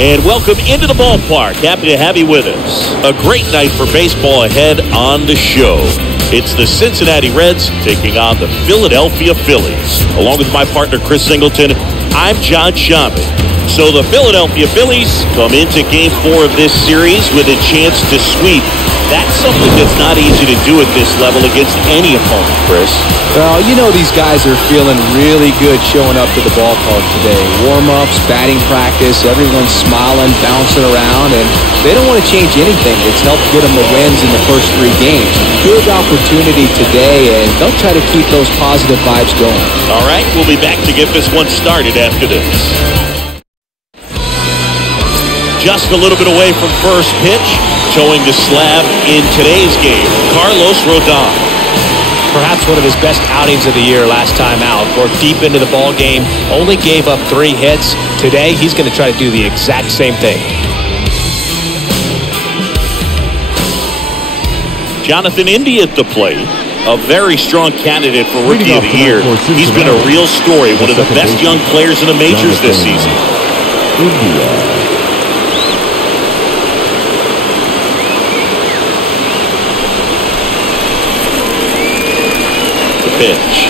And welcome into the ballpark. Happy to have you with us. A great night for baseball ahead on the show. It's the Cincinnati Reds taking on the Philadelphia Phillies. Along with my partner, Chris Singleton, I'm John Shamit. So the Philadelphia Phillies come into Game 4 of this series with a chance to sweep. That's something that's not easy to do at this level against any opponent, Chris. Well, you know these guys are feeling really good showing up to the ballpark today. Warm-ups, batting practice, everyone's smiling, bouncing around, and they don't want to change anything that's helped get them the wins in the first 3 games. Big opportunity today, and they'll try to keep those positive vibes going. All right, we'll be back to get this one started after this. Just a little bit away from first pitch, showing the slab in today's game, Carlos Rodon. Perhaps one of his best outings of the year last time out. Worked deep into the ball game, only gave up 3 hits. Today, he's going to try to do the exact same thing. Jonathan India at the plate. A very strong candidate for Rookie of the Year. He's been a real story, one of the best young players in the majors this season. India. Pitch.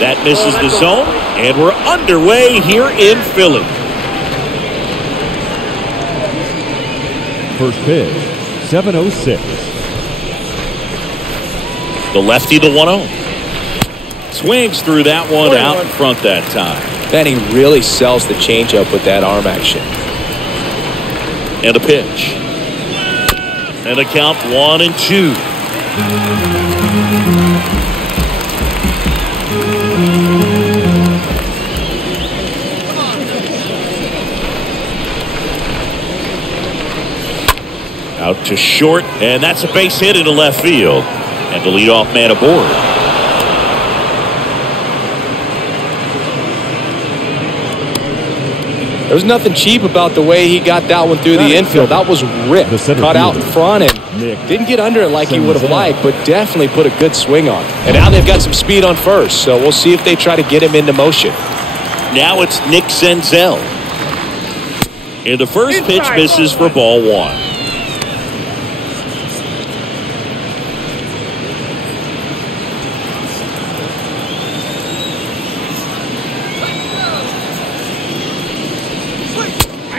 That misses the zone, and we're underway here in Philly. First pitch, 7:06. The lefty, the 1-0. Swings through that one out in front that time. Then he really sells the changeup with that arm action. And a pitch. And a count 1-2. Out to short, and that's a base hit into left field. And the leadoff man aboard. There was nothing cheap about the way he got that one through the infield. That was ripped. Cut out in front and didn't get under it like he would have liked, but definitely put a good swing on. And now they've got some speed on first, so we'll see if they try to get him into motion. Now it's Nick Senzel. And the first pitch misses for ball 1.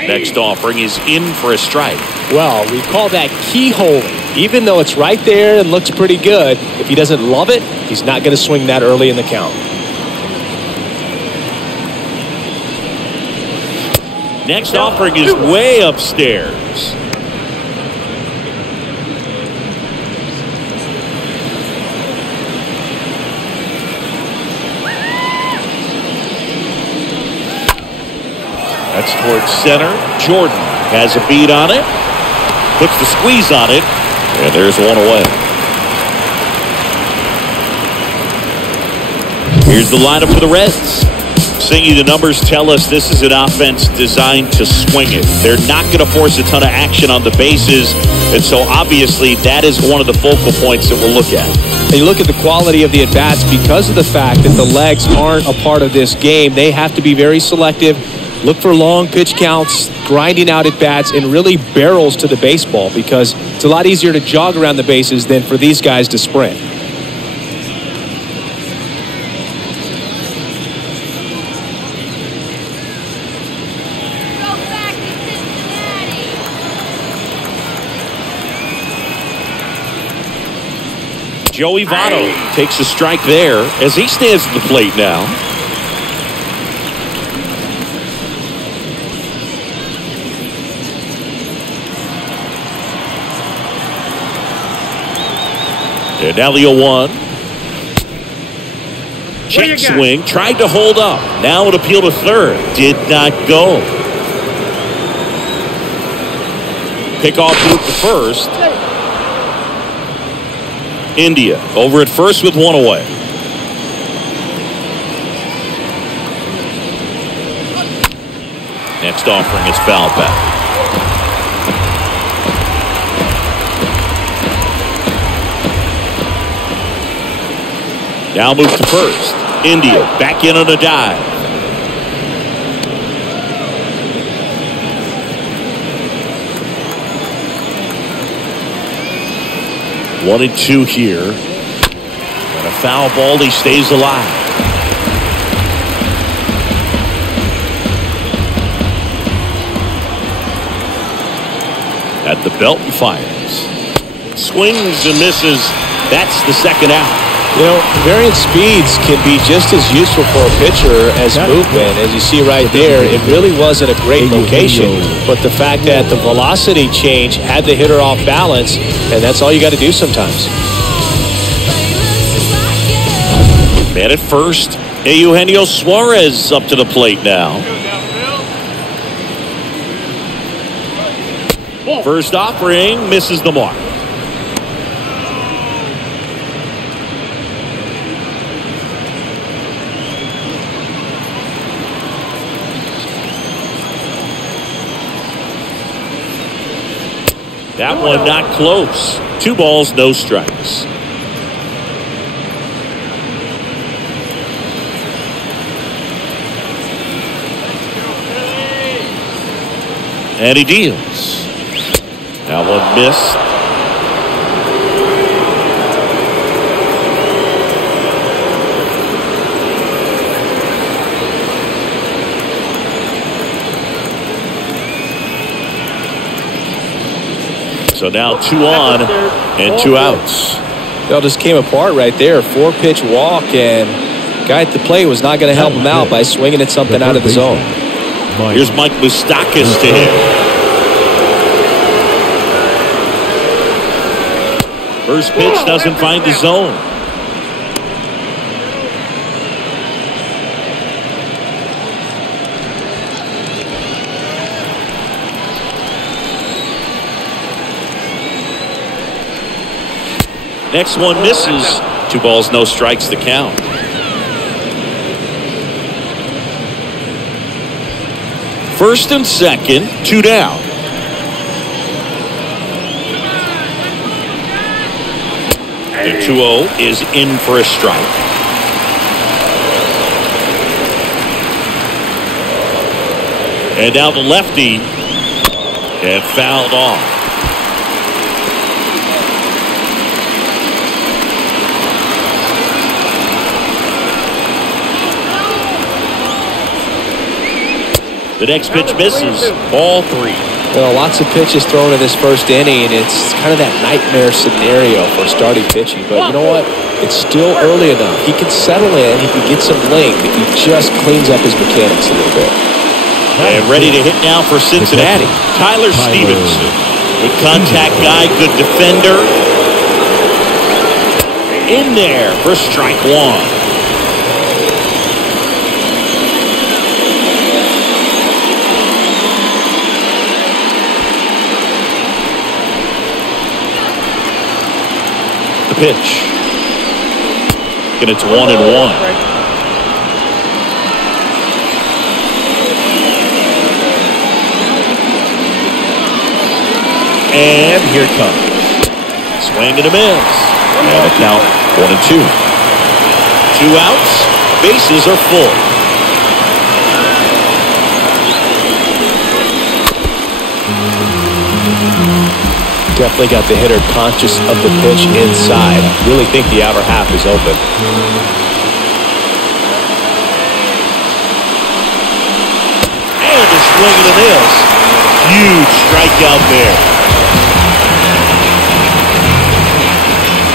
Next offering is in for a strike. Well, we call that keyholing. Even though it's right there and looks pretty good, if he doesn't love it, he's not going to swing that early in the count. Next offering is way upstairs. That's towards center. Jordan has a beat on it. Puts the squeeze on it. And there's one away. Here's the lineup for the Reds. Singy, the numbers tell us this is an offense designed to swing it. They're not going to force a ton of action on the bases. And so obviously that is one of the focal points that we'll look at. And you look at the quality of the at-bats because of the fact that the legs aren't a part of this game. They have to be very selective. Look for long pitch counts, grinding out at bats, and really barrels to the baseball because it's a lot easier to jog around the bases than for these guys to sprint. Joey Votto takes a strike there as he stands at the plate now. And now the 0-1. Check swing. Tried to hold up. Now an appeal to third. Did not go. Pickoff move to first. India over at first with 1 away. Next offering is foul back. Now moves to first. India back in on a dive. 1-2 here. And a foul ball. He stays alive. At the belt and fires. Swings and misses. That's the second out. You know, varying speeds can be just as useful for a pitcher as movement. As you see right there, it really wasn't a great location, but the fact that the velocity change had the hitter off balance, and that's all you got to do sometimes. Man at first, Eugenio Suarez up to the plate now. First offering misses the mark. That one not close. 2 balls, no strikes. And he deals. That one missed. So now 2 on and 2 outs. It all just came apart right there. 4-pitch walk, and guy at the plate was not going to help him out by swinging at something out of the zone. Here's Mike Moustakas to hit. First pitch doesn't find the zone. Next one misses. 2 balls, no strikes to count. First and second, 2 down. The 2-0 is in for a strike. And now the lefty, and fouled off. The next pitch misses. Ball 3. Well, lots of pitches thrown in this first inning. It's kind of that nightmare scenario for starting pitching. But you know what? It's still early enough. He can settle in. He can get some length if he just cleans up his mechanics a little bit. And ready to hit now for Cincinnati. Tyler Stevenson. Good contact guy. Good defender. In there for strike 1. Pitch. And it's 1-1. And here it comes. Swing and a miss. And the count 1-2. 2 outs. Bases are full. Definitely got the hitter conscious of the pitch inside. I really think the outer half is open. And a swing and a miss. Huge strikeout there.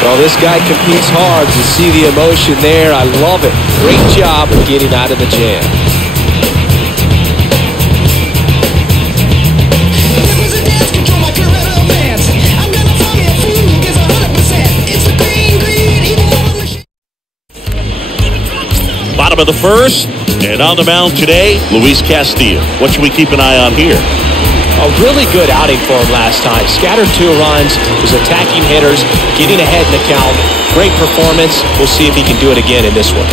Well, this guy competes hard. You see the emotion there. I love it. Great job of getting out of the jam. Bottom of the first, and on the mound today, Luis Castillo. What should we keep an eye on here? A really good outing for him last time. Scattered 2 runs, was attacking hitters, getting ahead in the count. Great performance. We'll see if he can do it again in this one.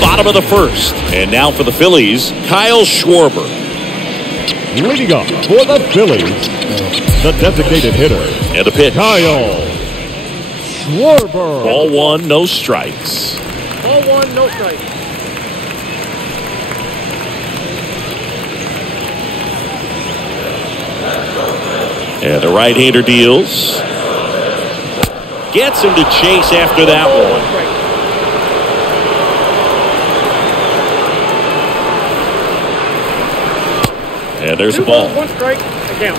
Bottom of the first, and now for the Phillies, Kyle Schwarber. Leading up for the Phillies, the designated hitter. And the pitch. Kyle Schwarber. Ball 1, no strikes. Ball 1, no strikes. And the right-hander deals. Gets him to chase after that one. And there's the ball. 1 strike, down.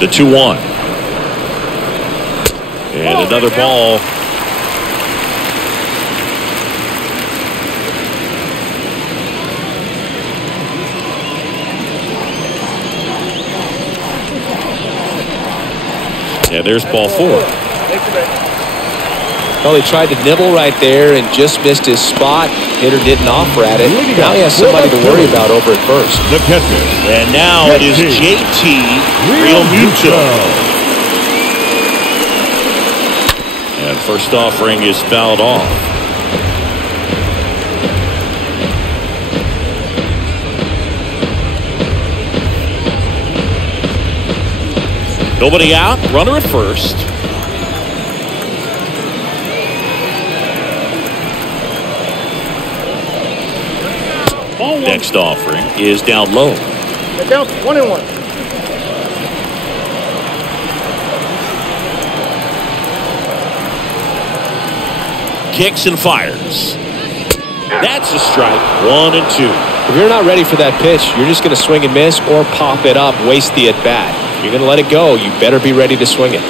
The 2-1. And another ball. And there's ball 4. Well, he tried to nibble right there and just missed his spot. Hitter didn't offer at it. Now he has somebody to worry about over at first. The catcher. And now it is JT Realmuto. And first offering is fouled off. Nobody out, runner at first. Next offering is down low. Down 1-1. Kicks and fires. That's a strike. 1-2. If you're not ready for that pitch, you're just going to swing and miss or pop it up, waste the at-bat. If you're going to let it go, you better be ready to swing it.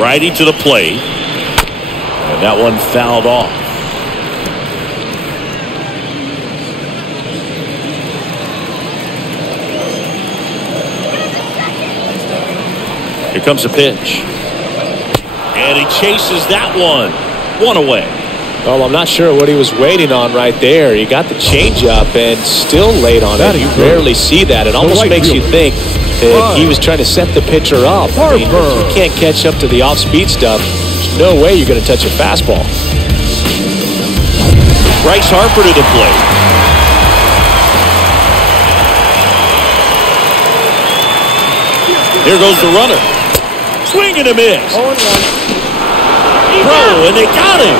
Righty to the plate. And that one fouled off. Here comes a pitch. And he chases that one. 1 away. Well, I'm not sure what he was waiting on right there. He got the changeup and still late on it. You rarely see that. It almost makes you think that he was trying to set the pitcher up. I mean, if you can't catch up to the off-speed stuff, there's no way you're going to touch a fastball. Bryce Harper to the plate. Here goes the runner. Swing and a miss. 0-1. Throw, and they got him.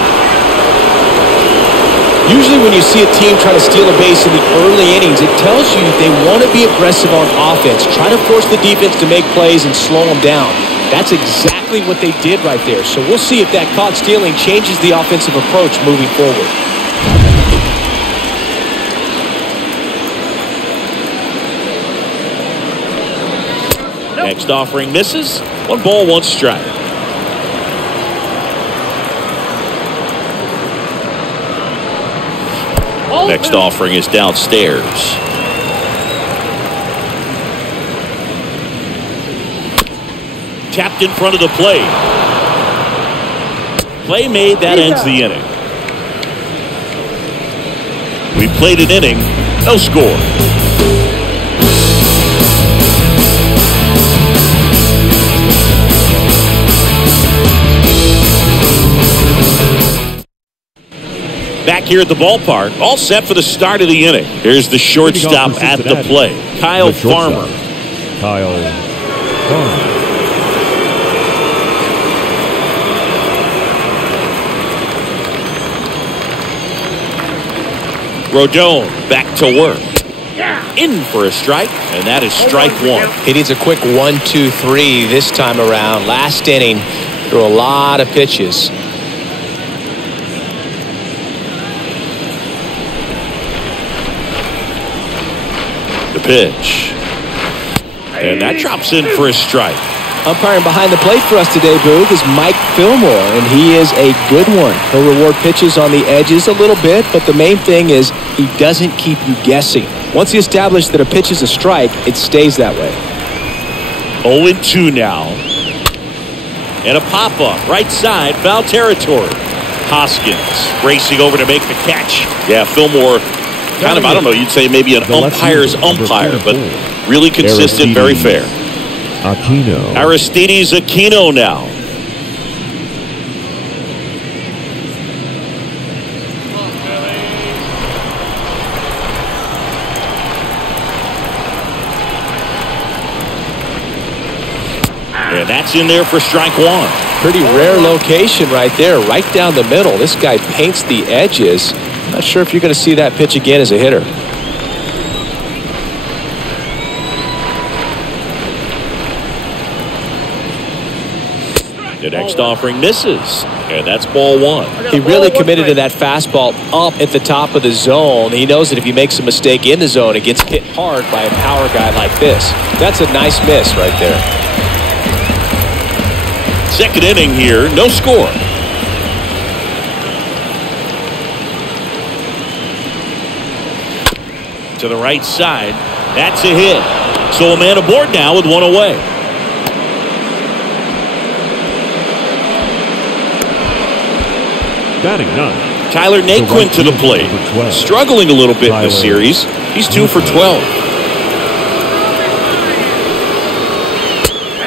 Usually when you see a team try to steal a base in the early innings, it tells you they want to be aggressive on offense. Try to force the defense to make plays and slow them down. That's exactly what they did right there. So we'll see if that caught stealing changes the offensive approach moving forward. Next offering misses. 1 ball, 1 strike. Next offering is downstairs. Tapped in front of the plate. Play made, that ends the inning. We played an inning, no score. Back here at the ballpark, all set for the start of the inning. Here's the shortstop at the plate, Kyle Farmer. Kyle Farmer. Rodon back to work. In for a strike, and that is strike 1. He needs a quick 1-2-3 this time around. Last inning, threw a lot of pitches. The pitch. And that drops in for a strike. Umpiring behind the plate for us today, Boog, is Mike Fillmore, and he is a good one. He'll reward pitches on the edges a little bit, but the main thing is he doesn't keep you guessing. Once he establishes that a pitch is a strike, it stays that way. 0-2 now. And a pop-up, right side, foul territory. Hoskins racing over to make the catch. Yeah, Fillmore, kind of, I don't know, you'd say maybe an umpire's umpire, but really consistent, very fair. Aquino. Aristides Aquino now. And that's in there for strike 1. Pretty rare location right there, right down the middle. This guy paints the edges. Not sure if you're going to see that pitch again as a hitter. The next offering misses, and that's ball one. He really committed to that fastball up at the top of the zone. He knows that if he makes a mistake in the zone, it gets hit hard by a power guy like this. That's a nice miss right there. Second inning here, no score. To the right side, that's a hit. So a man aboard now with one away. Batting ninth, Tyler Naquin to the plate. Struggling a little bit in the series. He's 2 for 12.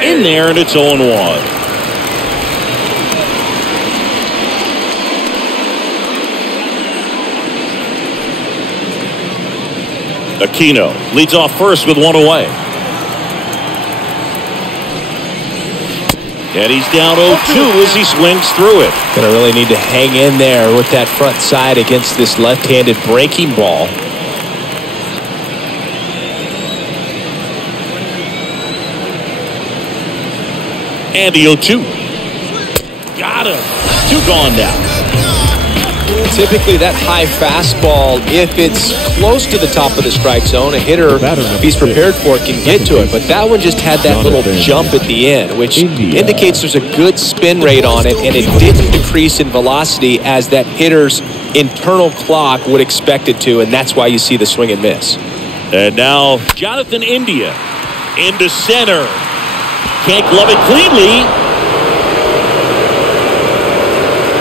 In there, and it's 0-1. Aquino leads off first with one away. And he's down 0-2 as he swings through it. Going to really need to hang in there with that front side against this left-handed breaking ball. And the 0-2. Got him. 2 gone now. Typically that high fastball, if it's close to the top of the strike zone, a hitter, if he's prepared for it, can get to it. But that one just had that little jump at the end, which indicates there's a good spin rate on it, and it didn't decrease in velocity as that hitter's internal clock would expect it to, and that's why you see the swing and miss. And now Jonathan India into center. Can't glove it cleanly.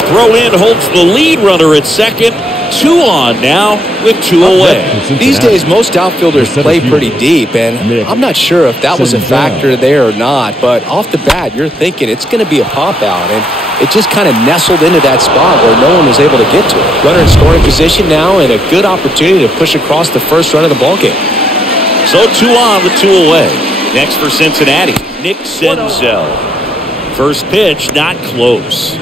Throw in holds the lead runner at second. 2 on now with 2 away. These days, most outfielders play pretty deep, and I'm not sure if that was a factor there or not, but off the bat, you're thinking it's going to be a pop-out, and it just kind of nestled into that spot where no one was able to get to it. Runner in scoring position now, and a good opportunity to push across the first run of the ballgame. So 2 on with 2 away. Next for Cincinnati, Nick Senzel. First pitch, not close.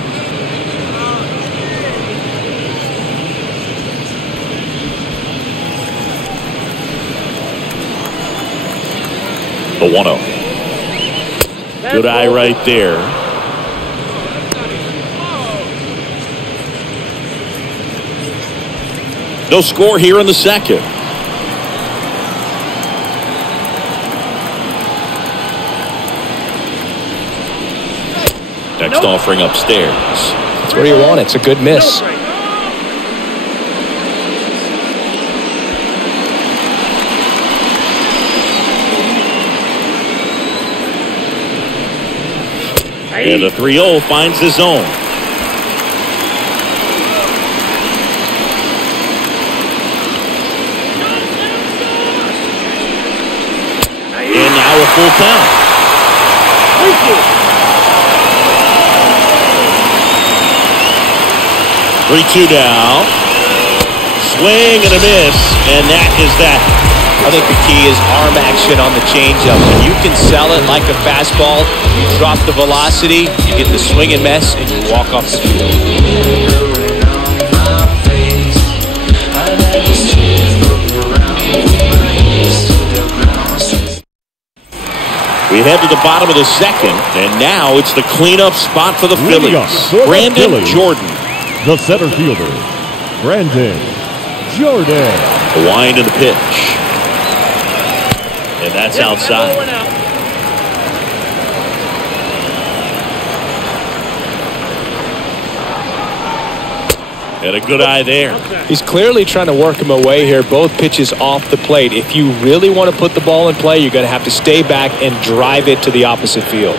The 1-0. Good eye right there. No score here in the second. Next offering upstairs. That's where you want it. It's a good miss. And the 3-0 finds the zone. And now a full count. 3-2 down. Swing and a miss, and that is that. I think the key is arm action on the changeup. When you can sell it like a fastball, you drop the velocity, you get the swing and miss, and you walk off the field. We head to the bottom of the second, and now it's the cleanup spot for the Phillies. Brandon Jordan. The center fielder, Brandon Jordan. The wind and the pitch. And that's outside. And a good eye there. He's clearly trying to work him away here. Both pitches off the plate. If you really want to put the ball in play, you're going to have to stay back and drive it to the opposite field.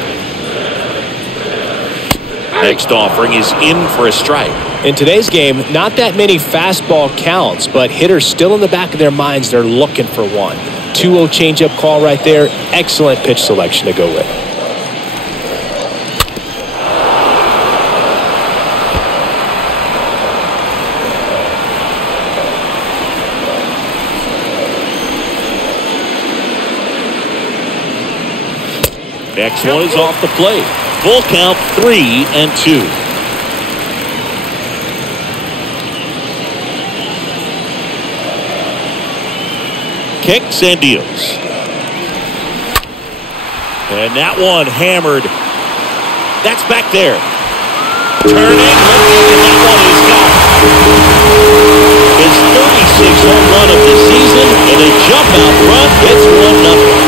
Next offering is in for a strike. In today's game, not that many fastball counts, but hitters still in the back of their minds, they're looking for one. 2-0 changeup call right there. Excellent pitch selection to go with. Next one is off the plate. Full count, 3-2. Kicks and deals. And that one hammered. That's back there. Turning, and that one is gone. His 36th home run of the season, and a jump out front. It's 1-0.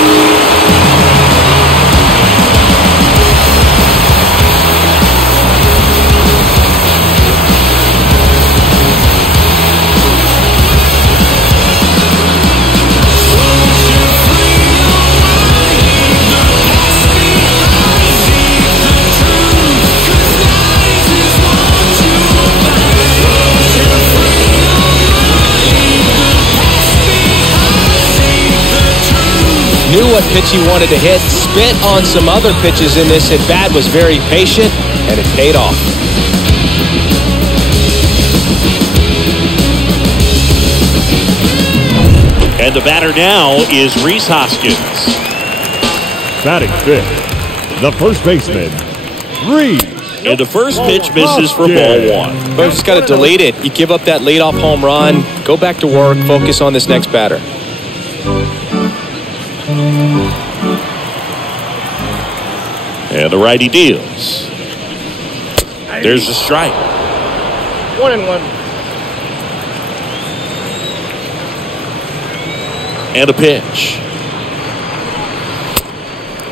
Knew what pitch he wanted to hit, spit on some other pitches in this at bat, was very patient, and it paid off. And the batter now is Rhys Hoskins. Batting fifth, the first baseman, Rhys. And the first pitch misses for ball one. But just got to delete it. You give up that leadoff home run, go back to work, focus on this next batter. And the righty deals. There's a strike. 1-1. And a pitch.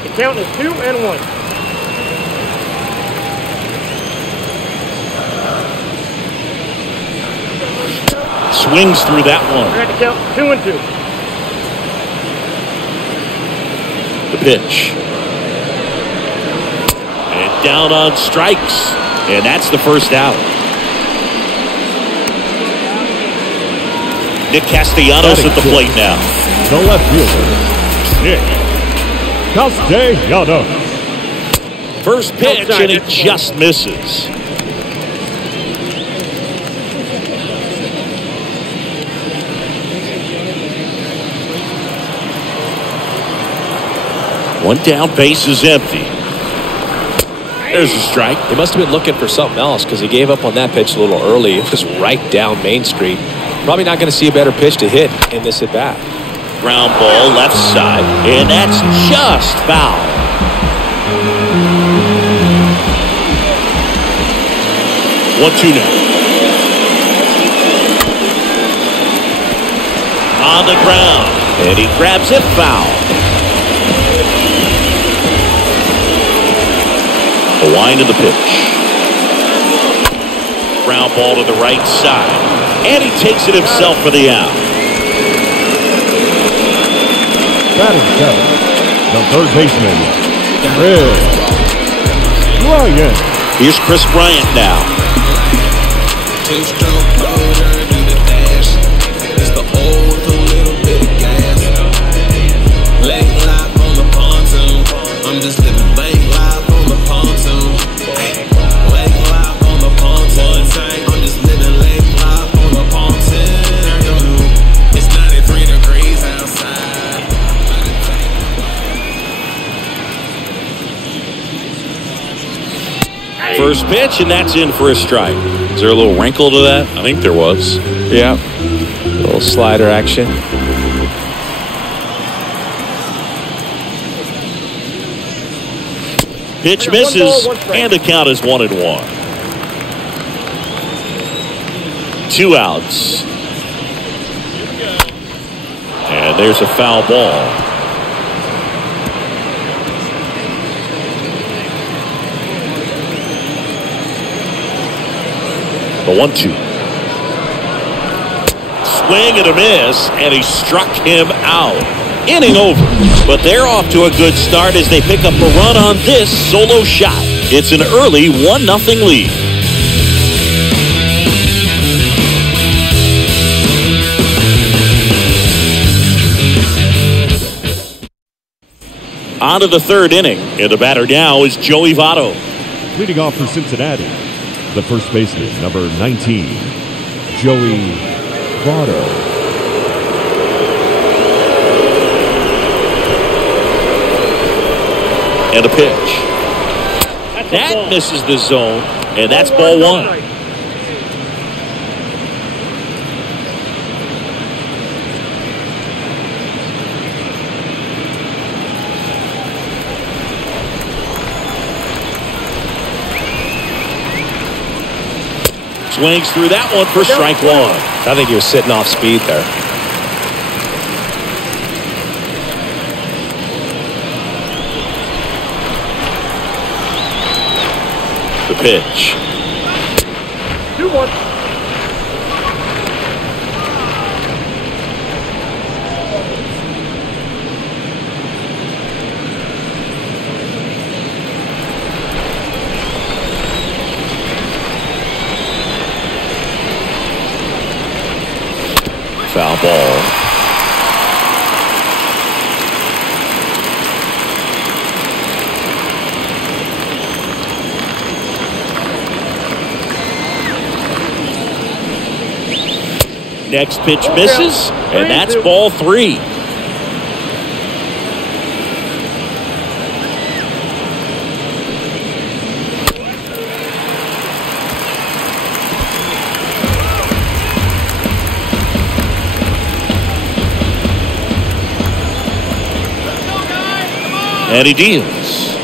The count is 2-1. Swings through that one. We're at the count 2-2. The pitch. And down on strikes. And that's the first out. Nick Castellanos at the plate now. The left fielder, Nick Castellanos. First pitch, and he just misses. One down, base is empty. There's a strike. He must have been looking for something else because he gave up on that pitch a little early. It was right down Main Street. Probably not going to see a better pitch to hit in this at bat. Ground ball left side, and that's just foul. One, two now. On the ground, and he grabs it, foul. The wind of the pitch. Ground ball to the right side, and he takes it himself for the out. Batting seventh, the third baseman, Chris Bryant. Here's Chris Bryant now. Two-stroke motor, do the dash. It's the old with a little bit of gas. Late life on the pontoon. I'm just living late life on the pontoon. Late life on the pontoon. I'm just living late life on the pontoon. It's 93 degrees outside. First pitch, and that's in for a strike. Is there a little wrinkle to that? I think there was. Yeah. A little slider action. Pitch misses, and the count is 1-1. 2 outs. And there's a foul ball. The 1-2. Swing and a miss, and he struck him out. Inning over, but they're off to a good start as they pick up a run on this solo shot. It's an early 1-0 lead. On to the third inning, and the batter now is Joey Votto. Leading off for Cincinnati, the first baseman, number 19, Joey Crotto. And a pitch. That misses the zone, and that's ball one. Swings through that one for strike one. I think he was sitting off speed there. The pitch. 2-1. Foul ball. Next pitch misses, and that's ball 3. And he deals.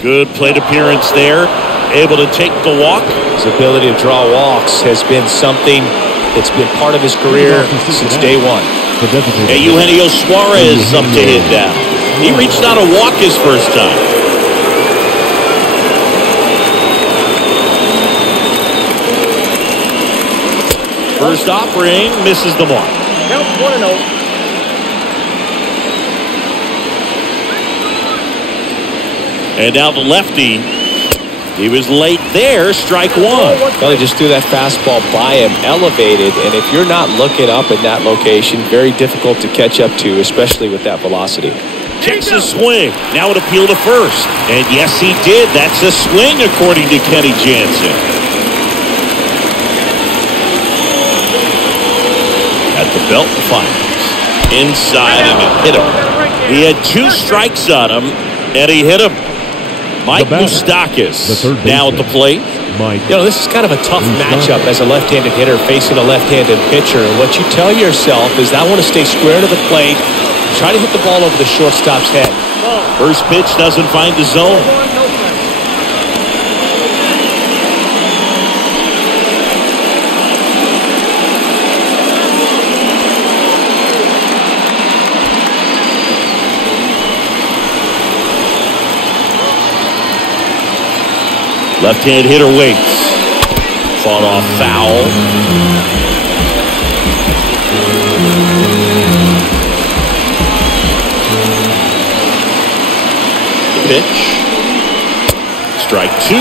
Good plate appearance there. Able to take the walk. His ability to draw walks has been something that's been part of his career since day one. And Eugenio Suarez up to hit down. He reached out a walk his first time. First offering misses the mark. Count 1-0. And now the lefty. He was late there. Strike one. Well, he just threw that fastball by him, elevated, and if you're not looking up in that location, very difficult to catch up to, especially with that velocity. Checks his swing. Now it appeal to first. And yes, he did. That's a swing, according to Kenny Jansen. At the belt finals. Inside and it hit him. He had 2 strikes on him, and he hit him. Mike Moustakas now at the plate. You know, this is kind of a tough matchup as a left-handed hitter facing a left-handed pitcher. And what you tell yourself is I want to stay square to the plate, try to hit the ball over the shortstop's head. First pitch doesn't find the zone. Left-hand hitter waits. Fought off foul. The pitch. Strike 2.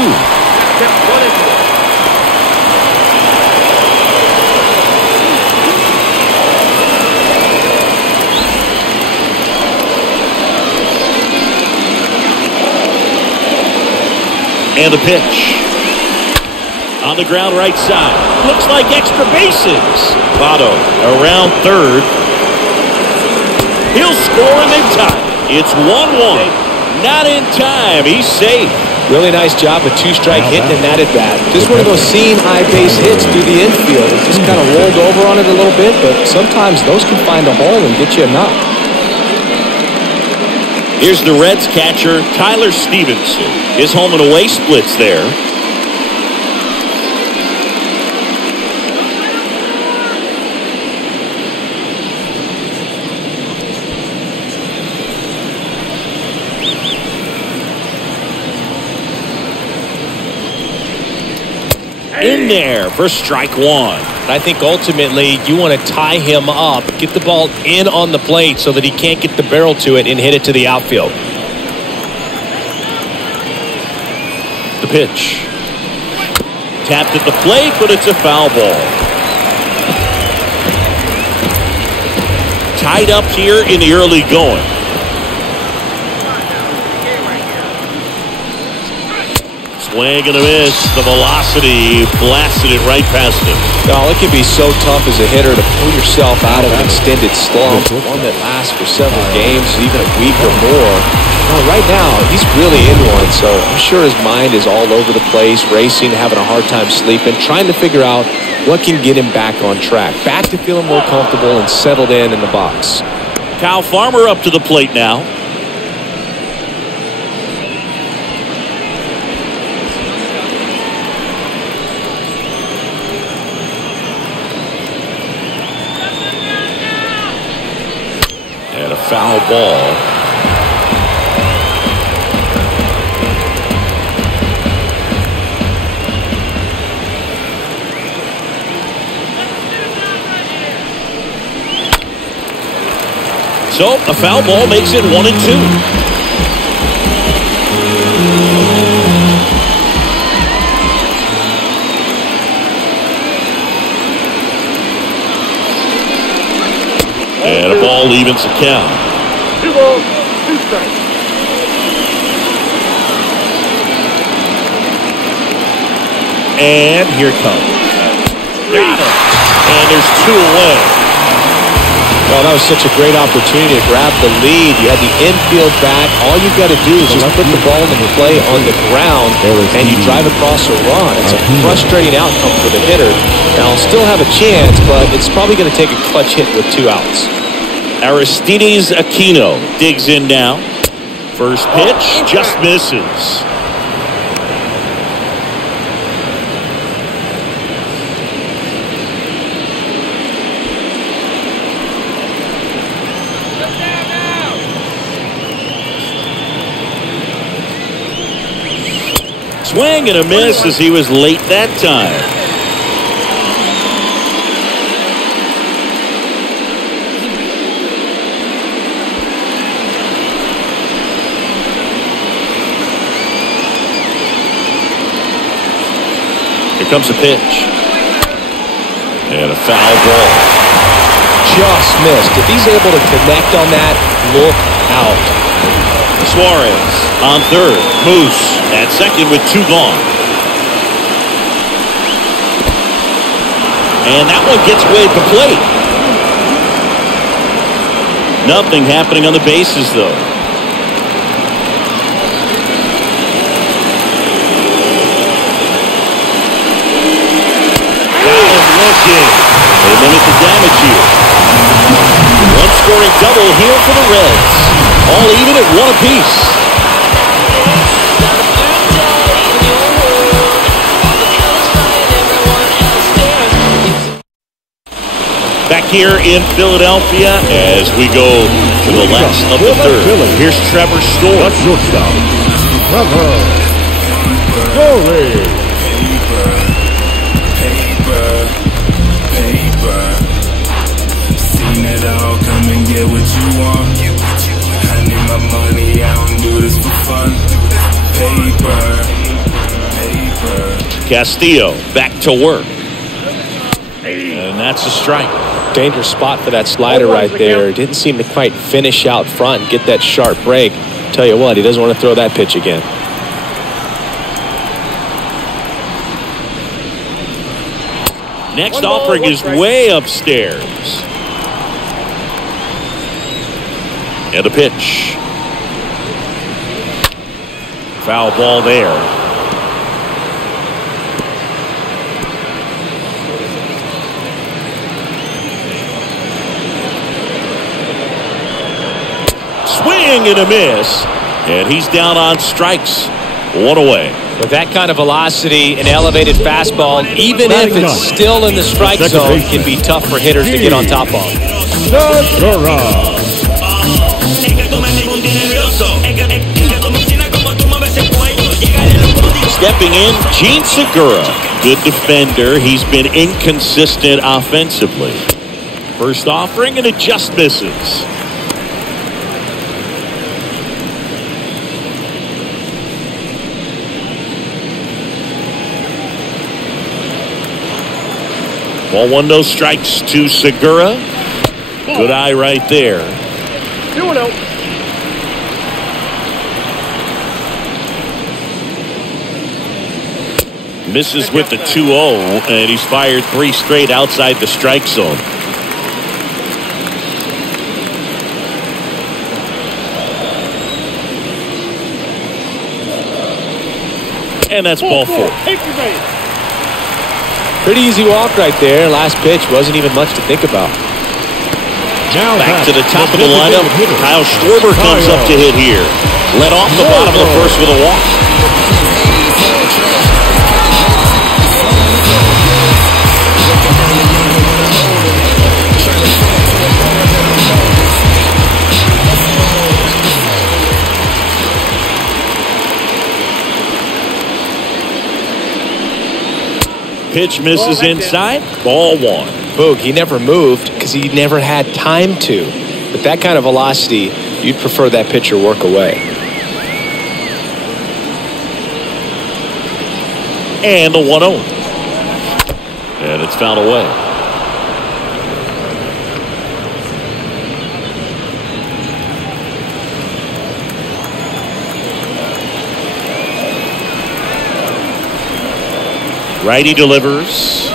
And the pitch. On the ground right side. Looks like extra bases. Crotto around third. He'll score and they've tied. It's 1-1. Not in time. He's safe. Really nice job with 2-strike hitting in that at bat. Just one of those seam high base hits through the infield. It just kind of rolled over on it a little bit, but sometimes those can find a hole and get you a knock. Here's the Reds catcher, Tyler Stevenson. His home and away splits there. In there for strike 1. I think ultimately you want to tie him up, get the ball in on the plate so that he can't get the barrel to it and hit it to the outfield. The pitch. Tapped at the plate, but it's a foul ball. Tied up here in the early going. Swing and a miss. The velocity blasted it right past him. Oh, it can be so tough as a hitter to pull yourself out of an extended slump, one that lasts for several games, even a week or more. Well, right now, he's really in one, so I'm sure his mind is all over the place, racing, having a hard time sleeping, trying to figure out what can get him back on track, back to feeling more comfortable and settled in the box. Kyle Farmer up to the plate now. ball. So a foul ball makes it 1-2. And a ball evens the count. 2 balls, 2 strikes. And here it comes. Got it. And there's 2 away. Well, that was such a great opportunity to grab the lead. You had the infield back. All you've got to do is just put the ball in play on the ground, and you drive across a run. It's a frustrating outcome for the hitter. Now, he'll still have a chance, but it's probably going to take a clutch hit with 2 outs. Aristides Aquino digs in now. First pitch just misses. Swing and a miss as he was late that time. Here comes a pitch. And a foul ball. Just missed. If he's able to connect on that, look out. Suarez on third. Moose at second with 2 gone. And that one gets away at the plate. Nothing happening on the bases, though. Got him looking. They limit the damage here. One scoring double here for the Reds. All even at 1 apiece. Back here in Philadelphia as we go to the last of the third. Here's Trevor Story. That's shortstop, Trevor Story. Paper. Seen it all, come and get what you want. I need my money, I don't do this for fun. Paper. Castillo back to work. And that's a strike. Dangerous spot for that slider right there. Didn't seem to quite finish out front and get that sharp break. Tell you what, he doesn't want to throw that pitch again. Next offering is way upstairs. And a pitch. Foul ball there. Swing and a miss. And he's down on strikes. 1 away. With that kind of velocity, an elevated fastball, even if it's still in the strike zone, can be tough for hitters to get on top of. Stepping in, Gene Segura. Good defender. He's been inconsistent offensively. First offering, and it just misses. Ball 1, no strikes to Segura. Good eye right there. 2-0. Misses with the 2-0, and he's fired 3 straight outside the strike zone. And that's ball 4. Take your base. Pretty easy walk right there. Last pitch wasn't even much to think about. Now back to the top of the lineup. Kyle Schwarber comes up to hit here. Led off the bottom of the first with a walk. Pitch misses inside. Ball 1. Boog, he never moved because he never had time to. With that kind of velocity, you'd prefer that pitcher work away. And a 1-0. And it's fouled away. Righty delivers.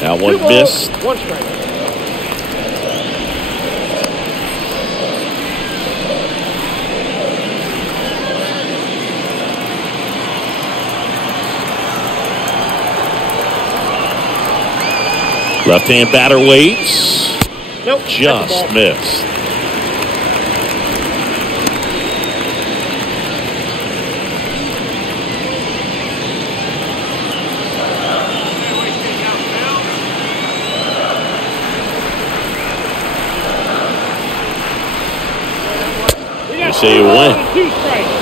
That one missed. 1 strike. Left-hand batter waits. Nope. Just missed. They say you win. 2 strikes.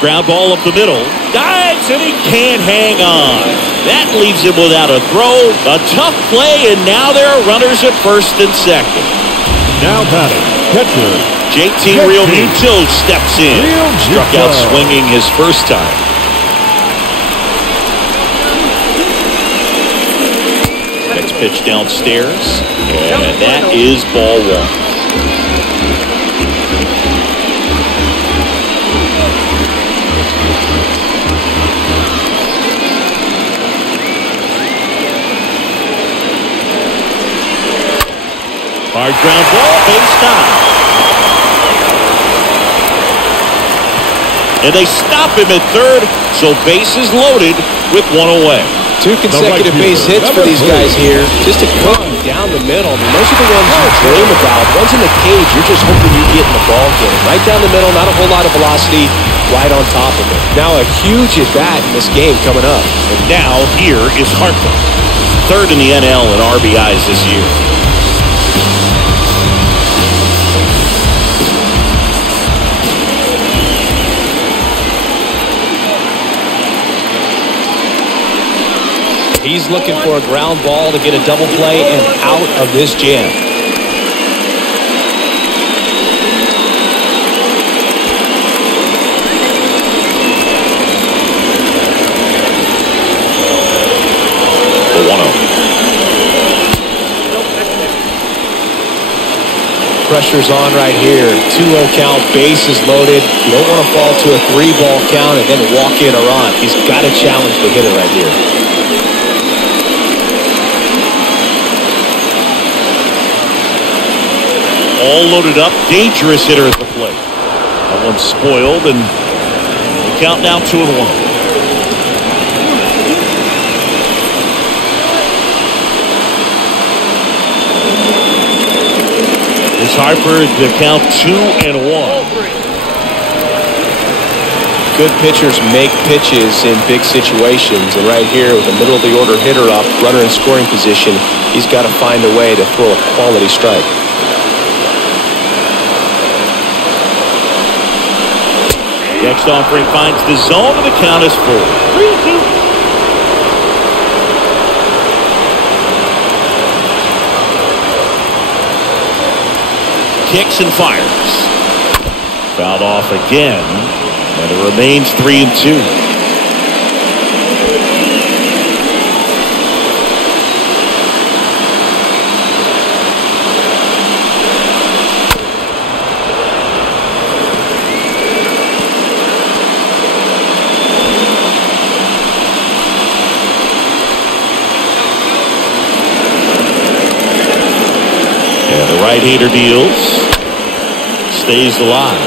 Ground ball up the middle. Dives and he can't hang on. That leaves him without a throw. A tough play, and now there are runners at first and second. Now batting, catcher. JT Realmuto steps in. Struck out swinging his first time. Next pitch downstairs. And that is ball 1. Hard ground ball, base down. And they stop him at third, so base is loaded with 1 away. 2 consecutive base hits for these guys here. Just a cut down the middle. I mean, those are the ones you dream about. Ones in the cage, you're just hoping you get in the ball game. Right down the middle, not a whole lot of velocity, right on top of it. Now a huge at-bat in this game coming up. And now here is Harper. Third in the NL in RBIs this year. He's looking for a ground ball to get a double play and out of this jam. The 1-0. Pressure's on right here. 2-0 count, bases loaded. You don't want to fall to a 3-ball count and then walk in a run. He's got to challenge the hitter right here. All loaded up, dangerous hitter at the plate. That one's spoiled, and the count now 2-1. It's Harper, the count 2-1. Good pitchers make pitches in big situations, and right here with the middle of the order hitter up, runner in scoring position, he's got to find a way to throw a quality strike. Next offering finds the zone, and the count is 4. 3-2. Kicks and fires. Fouled off again, and it remains 3-2. Right-hander deals. Stays alive.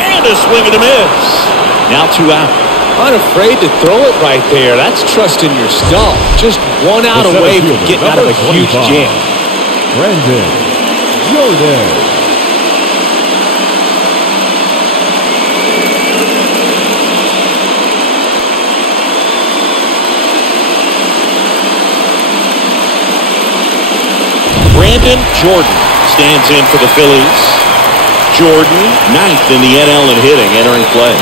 And a swing and a miss. Now 2 out. Unafraid to throw it right there. That's trusting your stuff. Just one out away from getting out of a huge jam. Brandon Jordan. Brandon Jordan stands in for the Phillies. Jordan, 9th in the NL in hitting, entering play.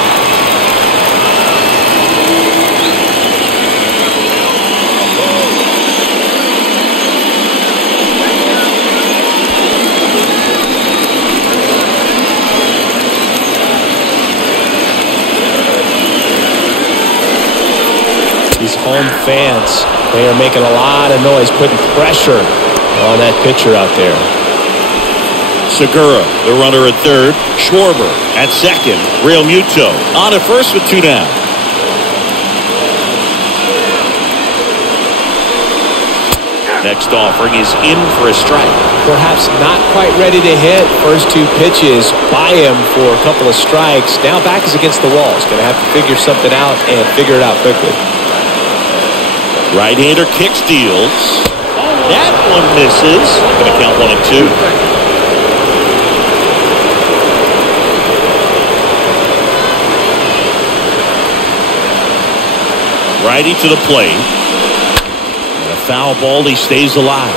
These home fans, they are making a lot of noise, putting pressure on that pitcher out there. Segura, the runner at third. Schwarber at second. Real Muto on at first with 2 down. Next offering is in for a strike. Perhaps not quite ready to hit. First 2 pitches by him for a couple of strikes. Now back is against the wall. He's going to have to figure something out and figure it out quickly. Right-hander kick steals. That one misses. Going to count 1 and 2. Righty to the plate. And a foul ball. He stays alive.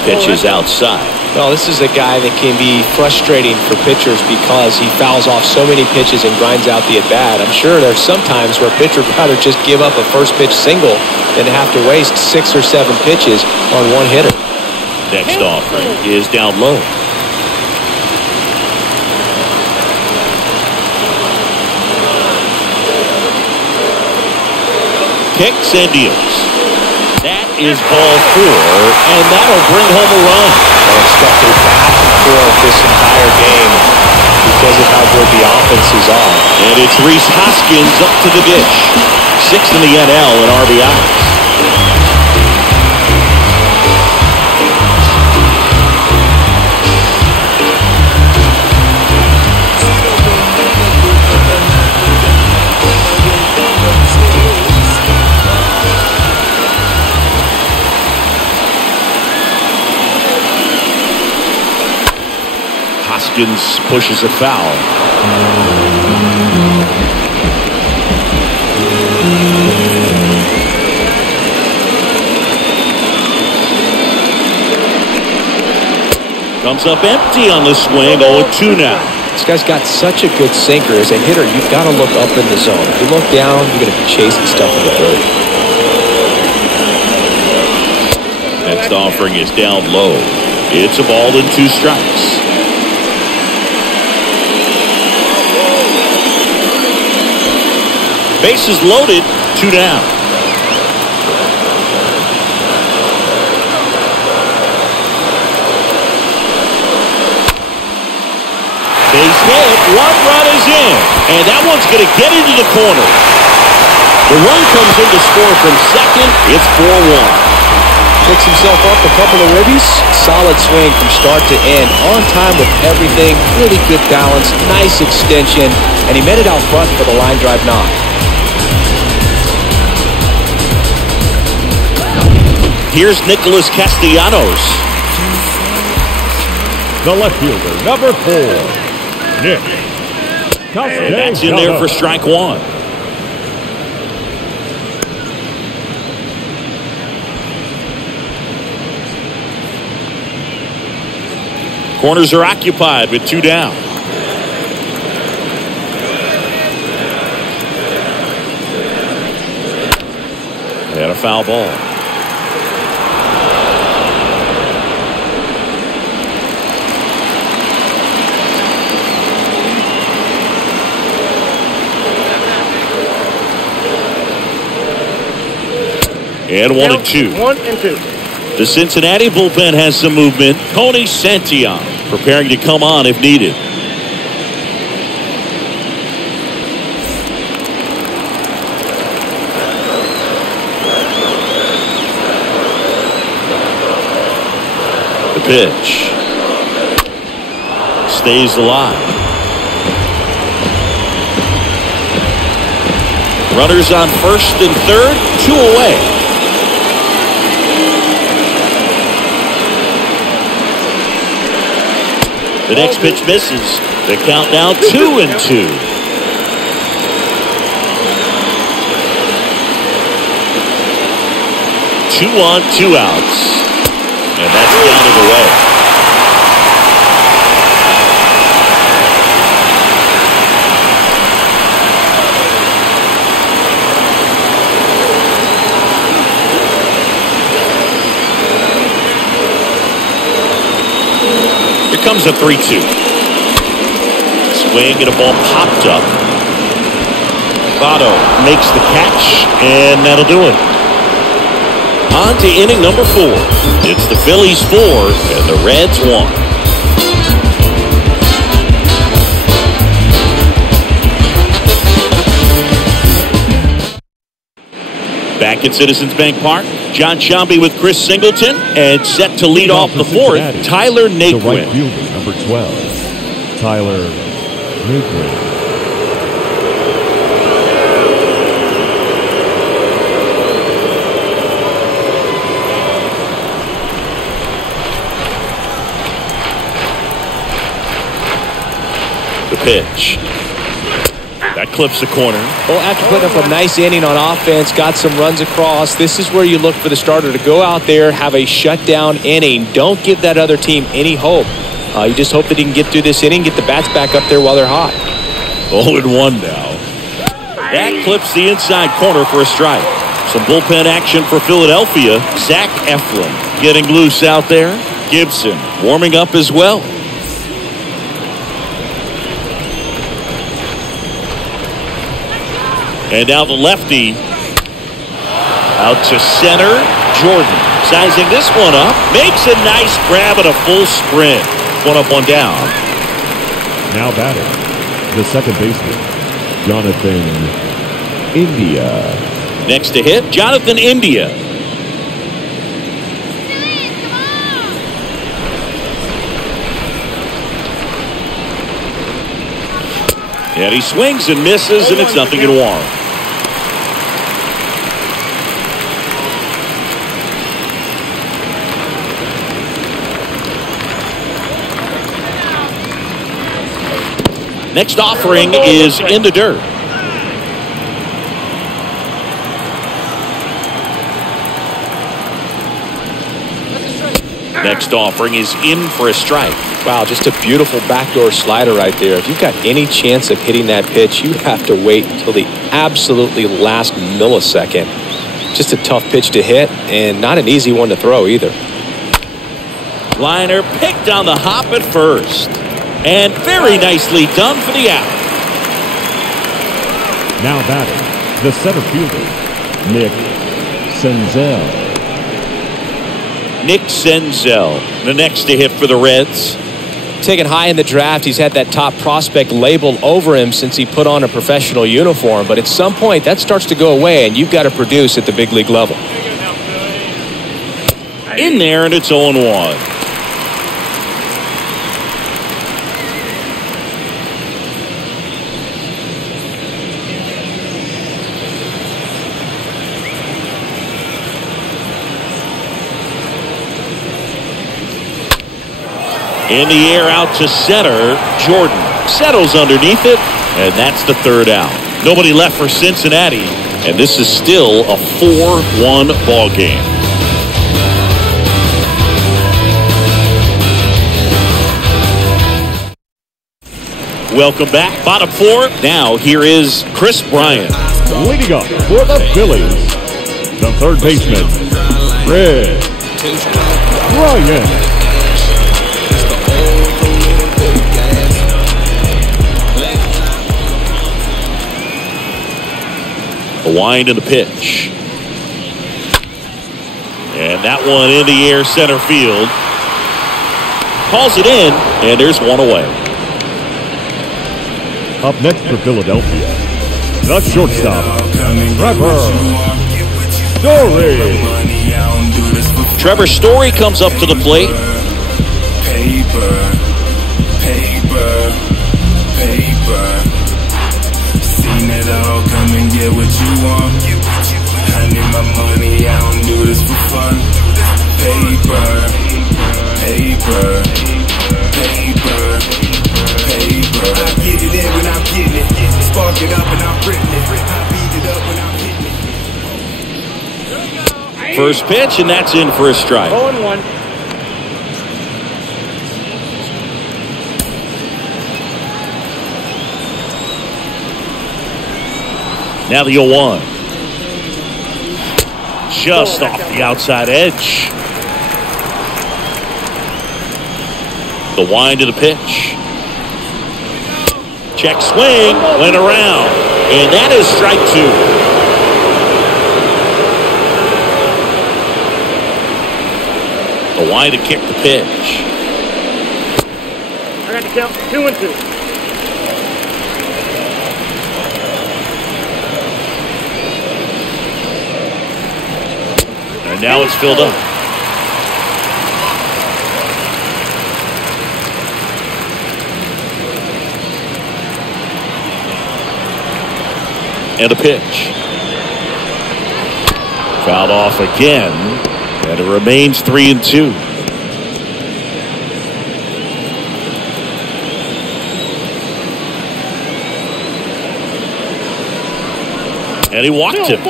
Pitch is outside. Well, this is a guy that can be frustrating for pitchers because he fouls off so many pitches and grinds out the at-bat. I'm sure there's some times where pitchers would rather just give up a first pitch single than to have to waste 6 or 7 pitches on one hitter. Next offering is down low. Kicks and deals. That is ball 4, and that'll bring home a run. I expect a back and forth this entire game because of how good the offenses are. And it's Rhys Hoskins up to the dish. 6th in the NL in RBIs. Hoskins pushes a foul. Comes up empty on the swing. 0-2 now. This guy's got such a good sinker. As a hitter, you've got to look up in the zone. If you look down, you're going to be chasing stuff in the dirt. Next offering is down low. It's a ball and 2 strikes. Bases loaded, 2 down. Base hit, 1 run is in, and that one's going to get into the corner. The run comes in to score from second. It's 4-1. Picks himself up a couple of ribbies. Solid swing from start to end. On time with everything. Really good balance. Nice extension. And he made it out front for the line drive knock. Here's Nicholas Castellanos. The left fielder, number 4, Nick Castellanos. And that's in there for strike 1. Corners are occupied with 2 down. They had a foul ball. And 1-2. 1-2. The Cincinnati bullpen has some movement. Tony Santillan preparing to come on if needed. The pitch. Stays alive. Runners on first and third, 2 away. The next pitch misses. The count now 2-2. 2 on, 2 outs. And that's down and away. Here comes a 3-2. Swing and a ball popped up. Crotto makes the catch, and that'll do it. On to inning number 4. It's the Phillies 4 and the Reds 1. Back at Citizens Bank Park, John Shambi with Chris Singleton, and set to lead off the 4th, Tyler Naquin. The right fielder, number 12, Tyler Naquin. The pitch. That clips the corner. Well, after putting up a nice inning on offense, got some runs across, this is where you look for the starter to go out there, have a shutdown inning. Don't give that other team any hope. You just hope that he can get through this inning, get the bats back up there while they're hot. 0-1 now. That clips the inside corner for a strike. Some bullpen action for Philadelphia. Zach Eflin getting loose out there. Gibson warming up as well. And now the lefty out to center. Jordan sizing this one up. Makes a nice grab at a full sprint. 1 up, 1 down. Now batting, the second baseman, Jonathan India. Next to hit, Jonathan India. And he swings and misses, and it's 0-1. Next offering is in the dirt. Next offering is in for a strike. Wow, just a beautiful backdoor slider right there. If you've got any chance of hitting that pitch, you have to wait until the absolutely last millisecond. Just a tough pitch to hit, and not an easy one to throw either. Liner picked on the hop at first. And very nicely done for the out. Now batting, the center fielder, Nick Senzel. Nick Senzel, the next to hit for the Reds. Taken high in the draft, he's had that top prospect label over him since he put on a professional uniform. But at some point, that starts to go away, and you've got to produce at the big league level. In there, and it's 0-1. In the air out to center. Jordan settles underneath it, and that's the 3rd out. Nobody left for Cincinnati, and this is still a 4-1 ball game. Welcome back. Bottom 4. Now here is Chris Bryant. Leading up for the Phillies, the third baseman, Chris Bryant. A wind and a pitch. And that one in the air center field. Calls it in, and there's 1 away. Up next for Philadelphia, the shortstop, Trevor Story. Trevor Story comes up to the plate. paper, paper, paper. Seen it all, come and get what you want. I need my money, I don't do this for fun. Paper, paper, paper, paper. I get it in when I'm getting it. Spark it up and I'm ripping it. I beat it up when I'm hitting it. First pitch, and that's in for a strike. 0-1. Now the 0-1. Just off the outside edge. The wind of the pitch. Check swing, went around. And that is strike 2. The wind to kick the pitch. I got to count 2-2. And now it's filled up. And a pitch. Fouled off again. And it remains 3-2. And he walked him.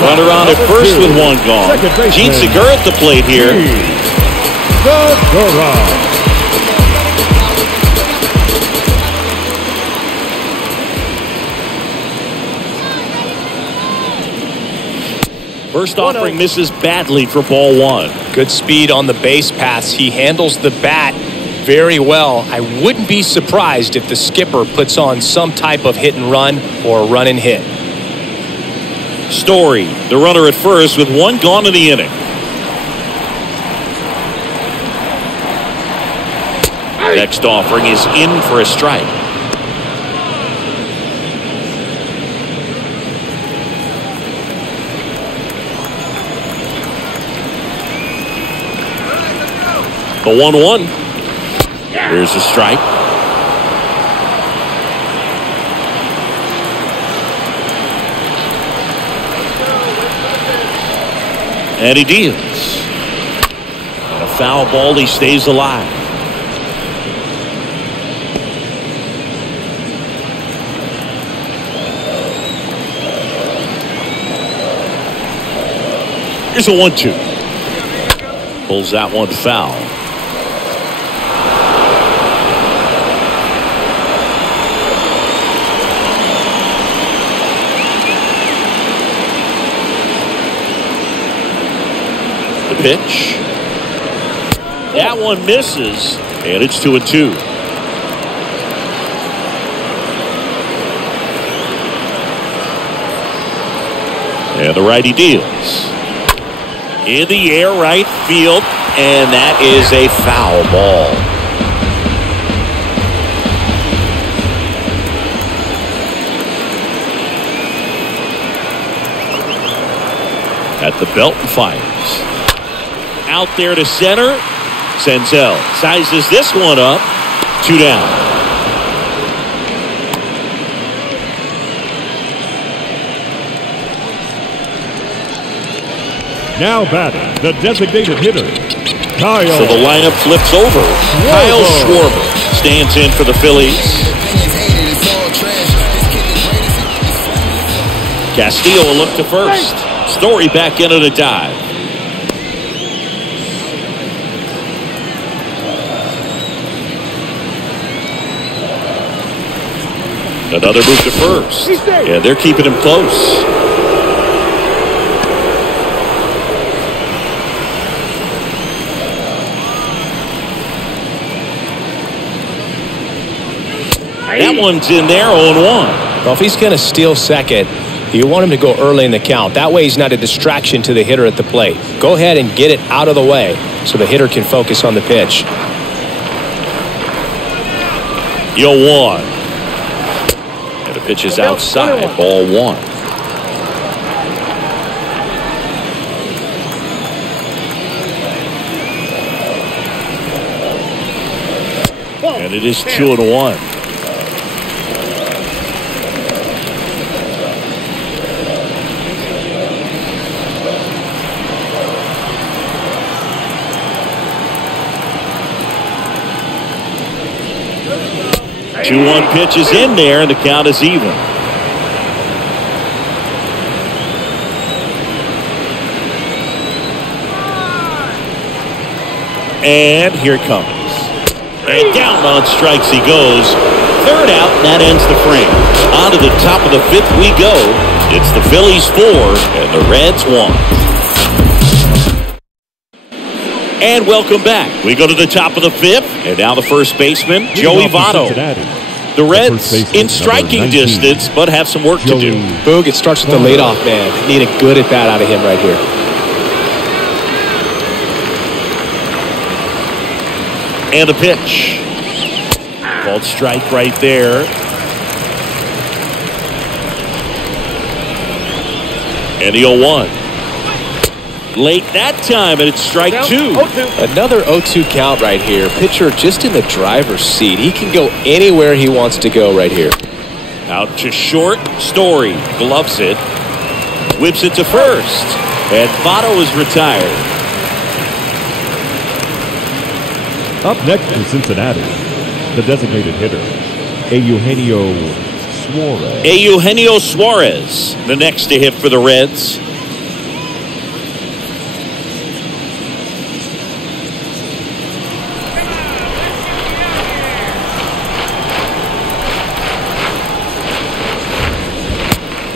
Runner on at first with one gone. Gene Segura at the plate here. First offering misses badly for ball 1. Good speed on the base paths. He handles the bat very well. I wouldn't be surprised if the skipper puts on some type of hit and run or run and hit. Story, the runner at first with one gone in the inning. Next offering is in for a strike. The 1-1. Here's a strike. And he deals. And a foul ball, he stays alive. Here's a 1-2. Pulls that one foul. Pitch. That one misses, and it's 2-2. And the righty deals. In the air, right field, and that is a foul ball. At the belt and fires. Out there to center. Senzel sizes this one up. 2 down. Now batting, the designated hitter, Kyle. So the lineup flips over. Kyle Schwarber stands in for the Phillies. Castillo will look to first. Story back in at a dive. Another move to first. And they're keeping him close. That one's in there, 0-1. Well, if he's going to steal second, you want him to go early in the count. That way he's not a distraction to the hitter at the plate. Go ahead and get it out of the way so the hitter can focus on the pitch. 0-1. And the pitch is outside, ball 1. And it is 2-1. Two-one pitch is in there, and the count is even. And here it comes. And down on strikes he goes. Third out, and that ends the frame. On to the top of the fifth we go. It's the Phillies 4 and the Reds 1. And welcome back. We go to the top of the fifth, and now the first baseman, Joey Votto. The Reds in striking distance, but have some work to do. Boog, it starts with the leadoff man. Need a good at bat out of him right here. And the pitch. Called strike right there. And the 0-1. Late that time, and it's strike two. Another 0-2 count right here. Pitcher just in the driver's seat. He can go anywhere he wants to go right here. Out to short. Story gloves it. Whips it to first. And Votto is retired. Up next for Cincinnati, the designated hitter, Eugenio Suarez. Eugenio Suarez, the next to hit for the Reds.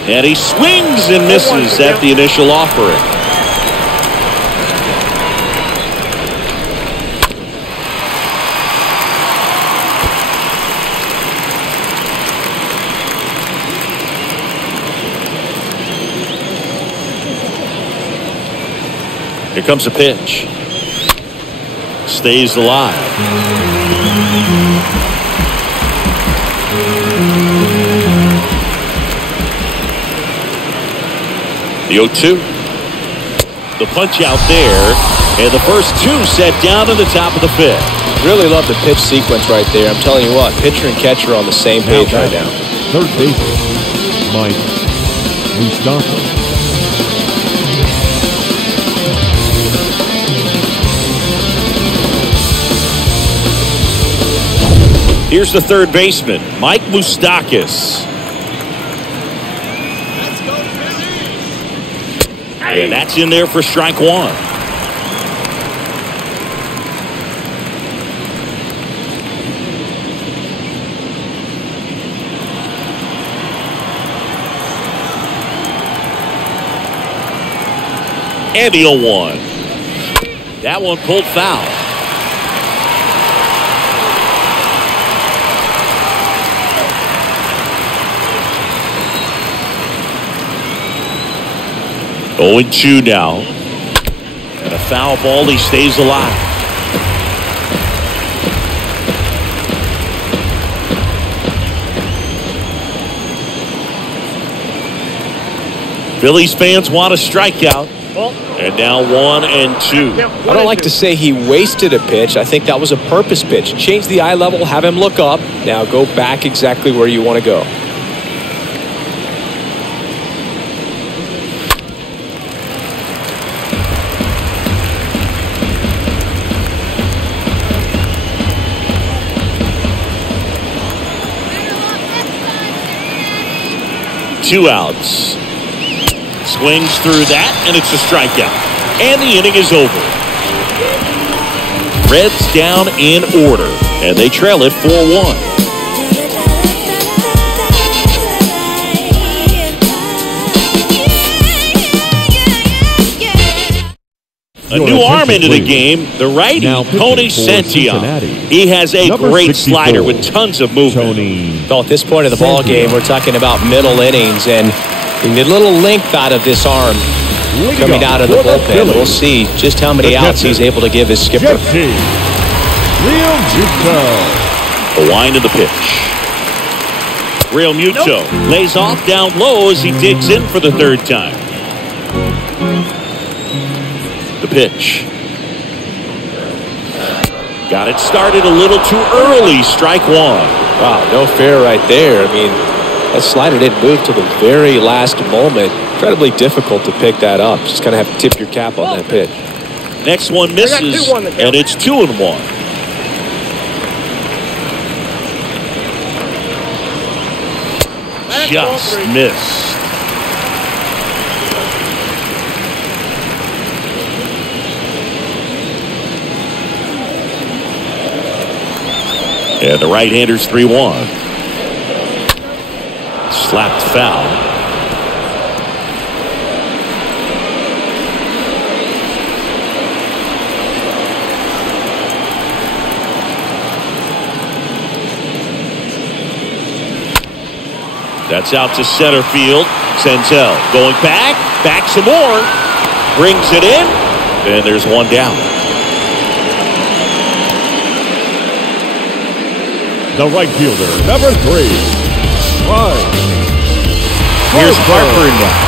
And he swings and misses at the initial offering. Here comes a pitch. Stays alive. The 0-2. The punch out there. And the first two set down to the top of the fifth. Really love the pitch sequence right there. I'm telling you what, pitcher and catcher are on the same page right now. Third baseman, Mike Moustakas. Here's the third baseman, Mike Moustakas. And that's in there for strike one. And the 0-1. That one pulled foul. Oh, 0-2 now. And a foul ball, he stays alive. Phillies fans want a strikeout. And now 1-2. I don't like to say he wasted a pitch. I think that was a purpose pitch. Change the eye level, have him look up. Now go back exactly where you want to go. Two outs. Swings through that, and it's a strikeout. And the inning is over. Reds down in order, and they trail it 4-1. A new arm into the game, the righty, Tony Santillan. He has a great slider with tons of movement. So at this point of the ball game, we're talking about middle innings, and you need a little length out of this arm coming out of the bullpen. We'll see just how many outs he's able to give his skipper. A wind of the pitch. Real Muto lays off down low as he digs in for the third time. The pitch. Got it started a little too early. Strike one. Wow, no fair right there. I mean, that slider didn't move till the very last moment. Incredibly difficult to pick that up. Just kind of have to tip your cap on that pitch. Next one misses, and it's 2-1. Just missed. And the right-hander's 3-1. Slapped foul. That's out to center field. Senzel going back some more. Brings it in, and there's one down. The right fielder, number 3. Right. Here's Harper now.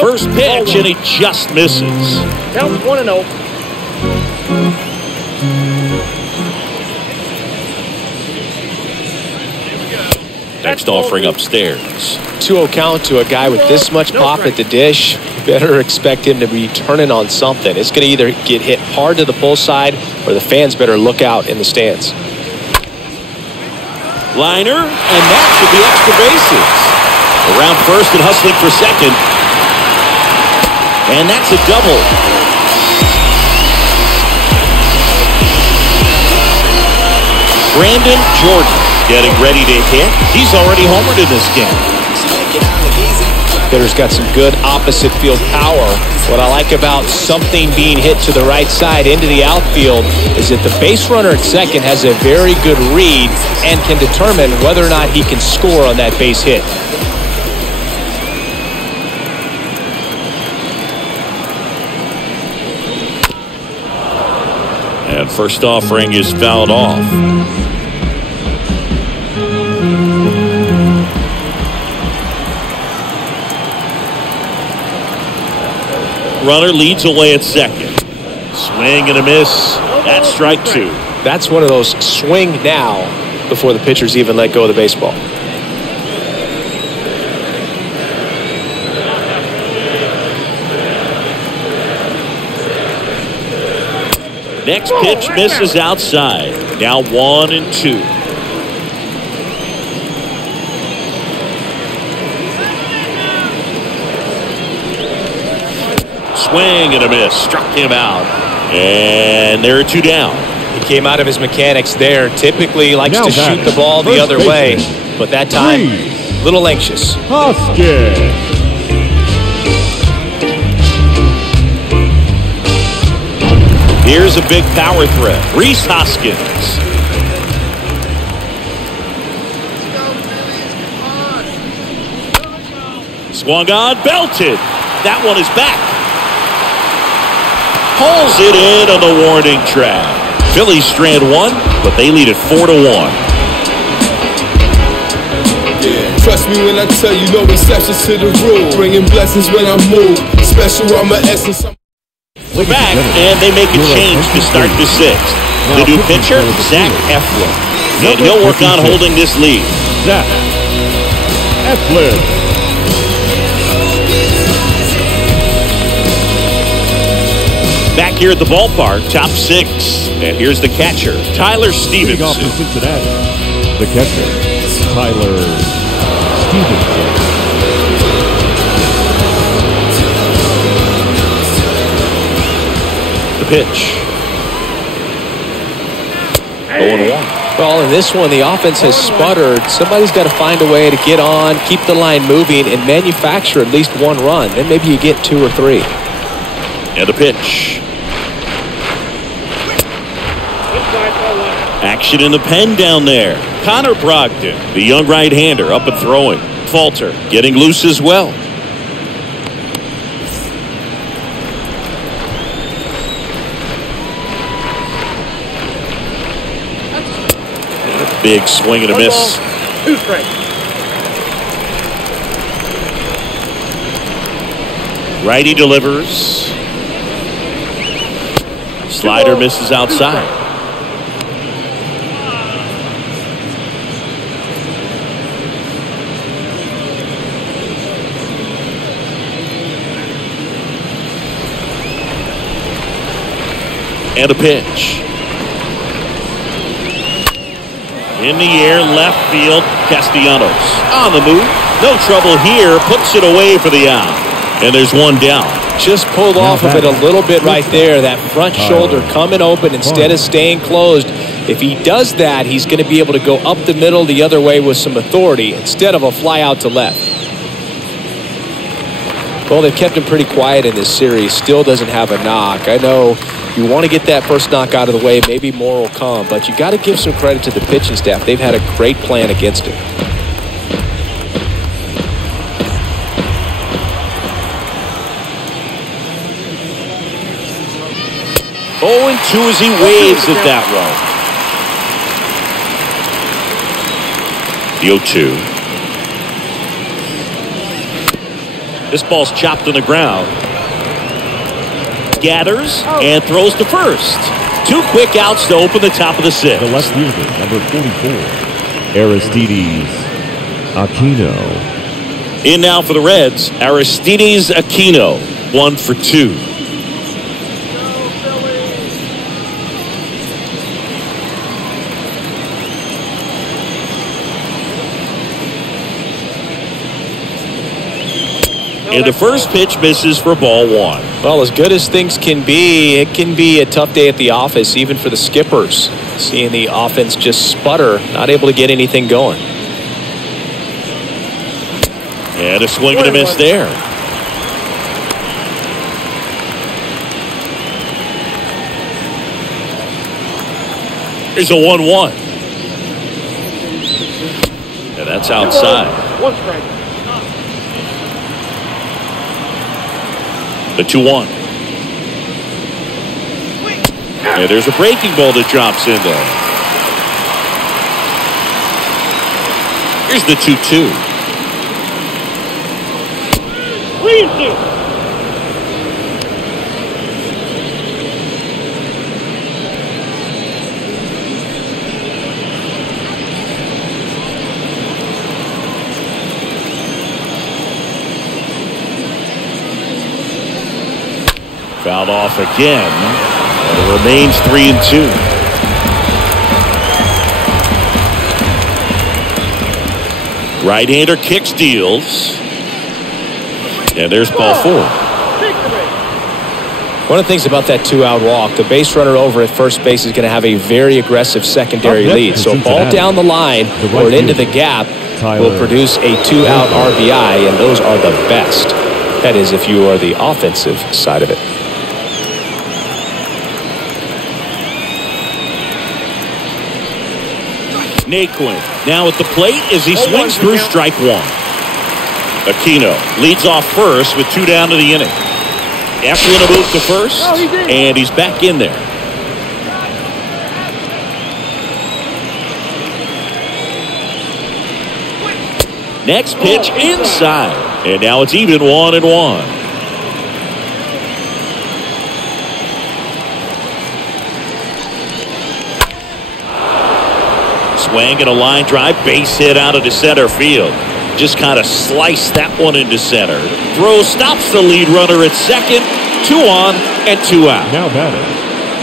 First pitch, and he just misses. Count 1-0. Next offering upstairs. 2-0 count to a guy with this much pop at the dish. You better expect him to be turning on something. It's going to either get hit hard to the pull side, or the fans better look out in the stands. Liner, and that should be extra bases. Around first and hustling for second. And that's a double. Brandon Jordan getting ready to hit. He's already homered in this game. Hitter's got some good opposite field power. What I like about something being hit to the right side into the outfield is that the base runner at second has a very good read and can determine whether or not he can score on that base hit. And first offering is fouled off. Runner leads away at second. Swing and a miss. That's strike 2. That's one of those swing now before the pitchers even let go of the baseball. Next pitch misses outside. Now 1-2. Swing and a miss. Struck him out. And there are 2 down. He came out of his mechanics there. Typically likes Now to shoot the ball the other way, but that time, a little anxious. Hoskins. Here's a big power threat. Rhys Hoskins. Swung on, belted. That one is back. Pulls it in on the warning track. Phillies strand 1, but they lead it 4-1. Yeah, trust me when I tell you, no exceptions to the rule. Bringing blessings when I move. Special, I'm an essence. We're back, and they make a change to start the 6th. The new pitcher, Zach Eflin. And he'll work on holding this lead. Zach Eflin. Back here at the ballpark, top 6. And here's the catcher, Tyler Leading off Stevenson. for Cincinnati, the catcher, Tyler Stevenson. The pitch. 0-1. Well, in this one, the offense has sputtered. Somebody's got to find a way to get on, keep the line moving, and manufacture at least 1 run. Then maybe you get 2 or 3. And the pitch. Action in the pen down there. Connor Brogdon, the young right-hander, up and throwing. Falter getting loose as well. big swing and a miss. 2 strikes. Righty delivers. Slider misses outside. And a pitch. In the air, left field, Castellanos. On the move. No trouble here. Puts it away for the out. And there's one down. Just pulled off of it a little bit right there. That front shoulder coming open instead of staying closed. If he does that, he's going to be able to go up the middle the other way with some authority instead of a fly out to left. Well, they've kept him pretty quiet in this series. Still doesn't have a knock. I know you want to get that first knock out of the way. Maybe more will come. But you got to give some credit to the pitching staff. They've had a great plan against him. 0-2 as he waves at that one. The 0-2. This ball's chopped on the ground. Gathers and throws to first. 2 quick outs to open the top of the 6th. The left fielder, number 44, Aristides Aquino. In now for the Reds, Aristides Aquino, 1 for 2. And the first pitch misses for ball 1. Well, as good as things can be, it can be a tough day at the office, even for the skippers. Seeing the offense just sputter, not able to get anything going. And a swing and a miss there. Here's a 1-1. And that's outside. 1 strike. The 2-1. And there's a breaking ball that drops in there. Here's the 2-2. 3-2. Fouled off again. And it remains 3-2. Right-hander kicks, deals. And there's ball 4. One of the things about that 2-out walk, the base runner over at first base is going to have a very aggressive secondary lead. So a ball down the line or into the gap will produce a 2-out RBI, and those are the best. That is, if you are the offensive side of it. Naquin now at the plate as he swings through strike 1. Aquino leads off first with 2 down to the inning. After in a move to first, and he's back in there. Next pitch inside, and now it's even 1-1. Swing and a line drive, base hit out of the center field. Just kind of sliced that one into center. Throw stops the lead runner at second. 2 on and 2 out. Now batting,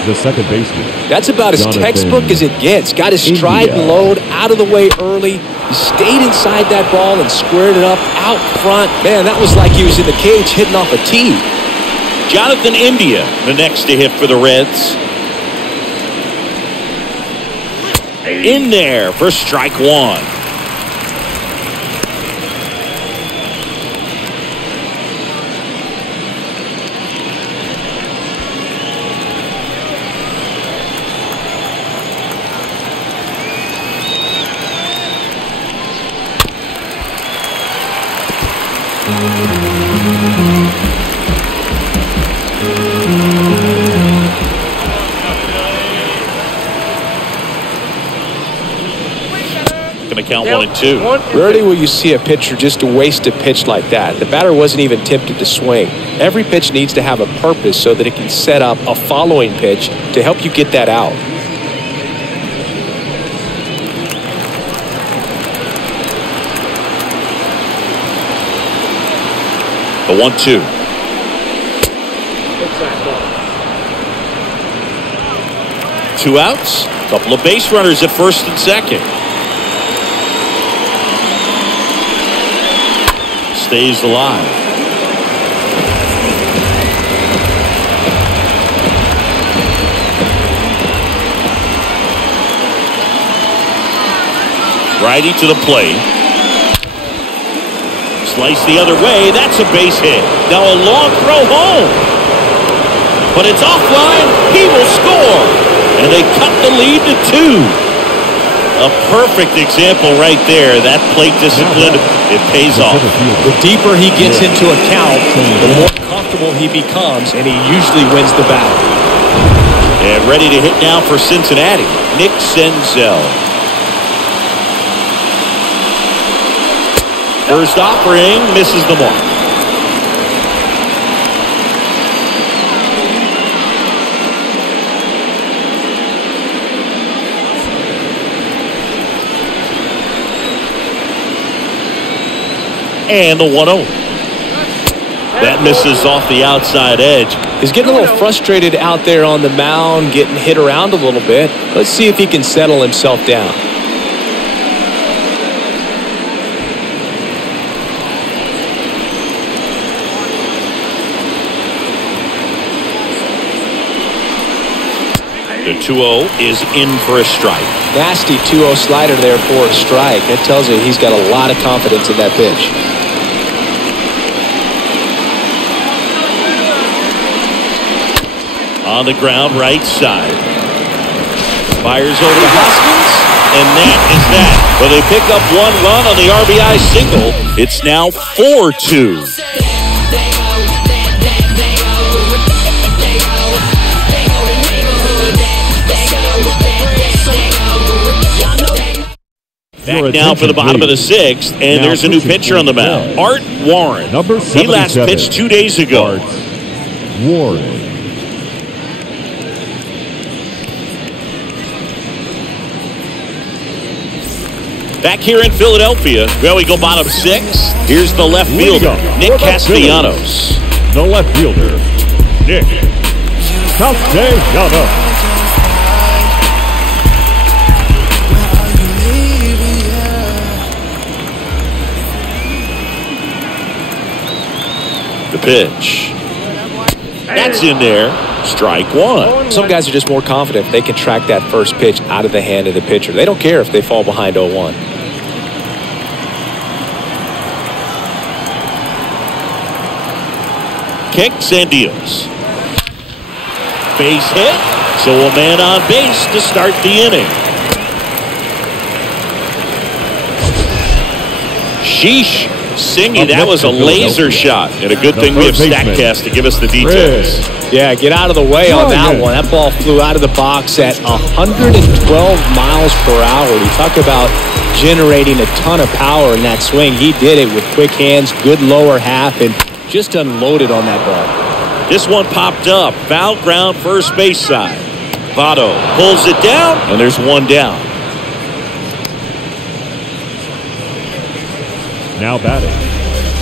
the second baseman. That's about as textbook as it gets. Got his stride and load out of the way early. He stayed inside that ball and squared it up out front. Man, that was like he was in the cage hitting off a tee. Jonathan India, the next to hit for the Reds. In there for strike 1. count 1-2. Rarely will you see a pitcher just waste a pitch like that. The batter wasn't even tempted to swing. Every pitch needs to have a purpose so that it can set up a following pitch to help you get that out. The 1-2. Two outs. Couple of base runners at first and second. Stays alive. Righty to the plate. Slice the other way. That's a base hit. Now a long throw home. But it's offline. He will score. And they cut the lead to 2. A perfect example right there. That plate discipline, it pays off. The deeper he gets into a count, the more comfortable he becomes, and he usually wins the battle. And ready to hit now for Cincinnati, Nick Senzel. First offering misses the mark. And the 1-0. That misses off the outside edge. He's getting a little frustrated out there on the mound, getting hit around a little bit. Let's see if he can settle himself down. The 2-0 is in for a strike. Nasty 2-0 slider there for a strike. That tells you he's got a lot of confidence in that pitch. On the ground, right side. Fires over to Hoskins, and that is that. Well, they pick up 1 run on the RBI single. It's now 4-2. Back now for the bottom of the 6th, and now there's a new pitcher on the mound, Art Warren. Number 77. He last pitched 2 days ago. Art Warren. Back here in Philadelphia, well, we go bottom 6. Here's the left fielder, Nick Castellanos. The left fielder, Nick Castellanos. The pitch. That's in there. Strike 1. Some guys are just more confident if they can track that first pitch out of the hand of the pitcher. They don't care if they fall behind 0-1. Kicks and deals. Base hit. So a man on base to start the inning. Sheesh. Singy, that was a laser shot. And a good thing we have StatCast to give us the details. Yeah, get out of the way on that one. That ball flew out of the box at 112 miles per hour. You talk about generating a ton of power in that swing. He did it with quick hands, good lower half, and just unloaded on that ball. This one popped up. Foul ground, first base side. Votto pulls it down, and there's one down. Now batting,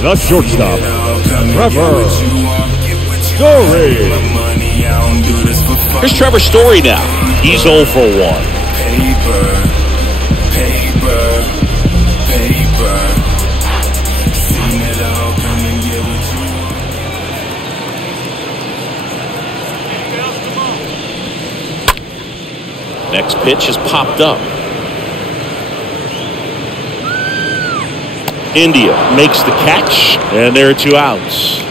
the shortstop, Trevor Story. Here's Trevor Story now. He's 0 for 1. Next pitch is popped up. India makes the catch, and there are 2 outs.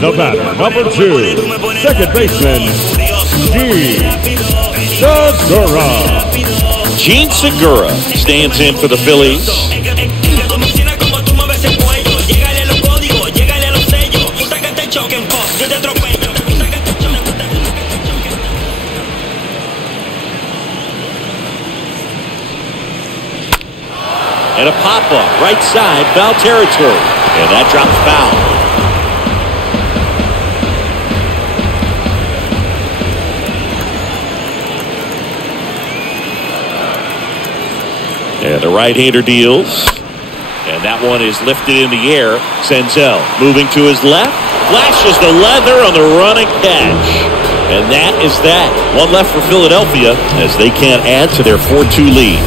The batter, number 2, second baseman, Gene Segura stands in for the Phillies. And a pop-up, right side, foul territory. And that drops foul. And the right-hander deals. And that one is lifted in the air. Senzel moving to his left. Flashes the leather on the running catch. And that is that. One left for Philadelphia as they can't add to their 4-2 lead.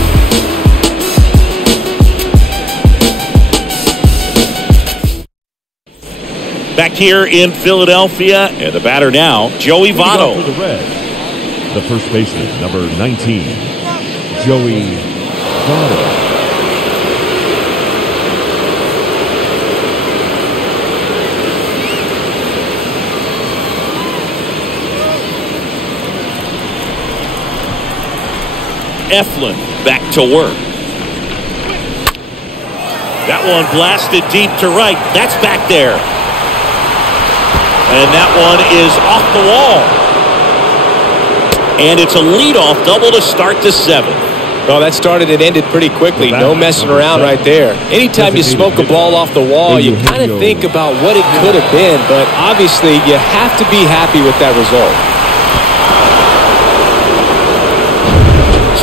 Back here in Philadelphia, and the batter now, Joey Votto. For the Reds, the first baseman, number 19, Joey Crotto. Eflin back to work. That one blasted deep to right. That's back there. And that one is off the wall. And it's a leadoff double to start the 7th. Well, that started and ended pretty quickly. No messing around right there. Anytime you smoke a ball off the wall, you kind of think about what it could have been. But obviously, you have to be happy with that result.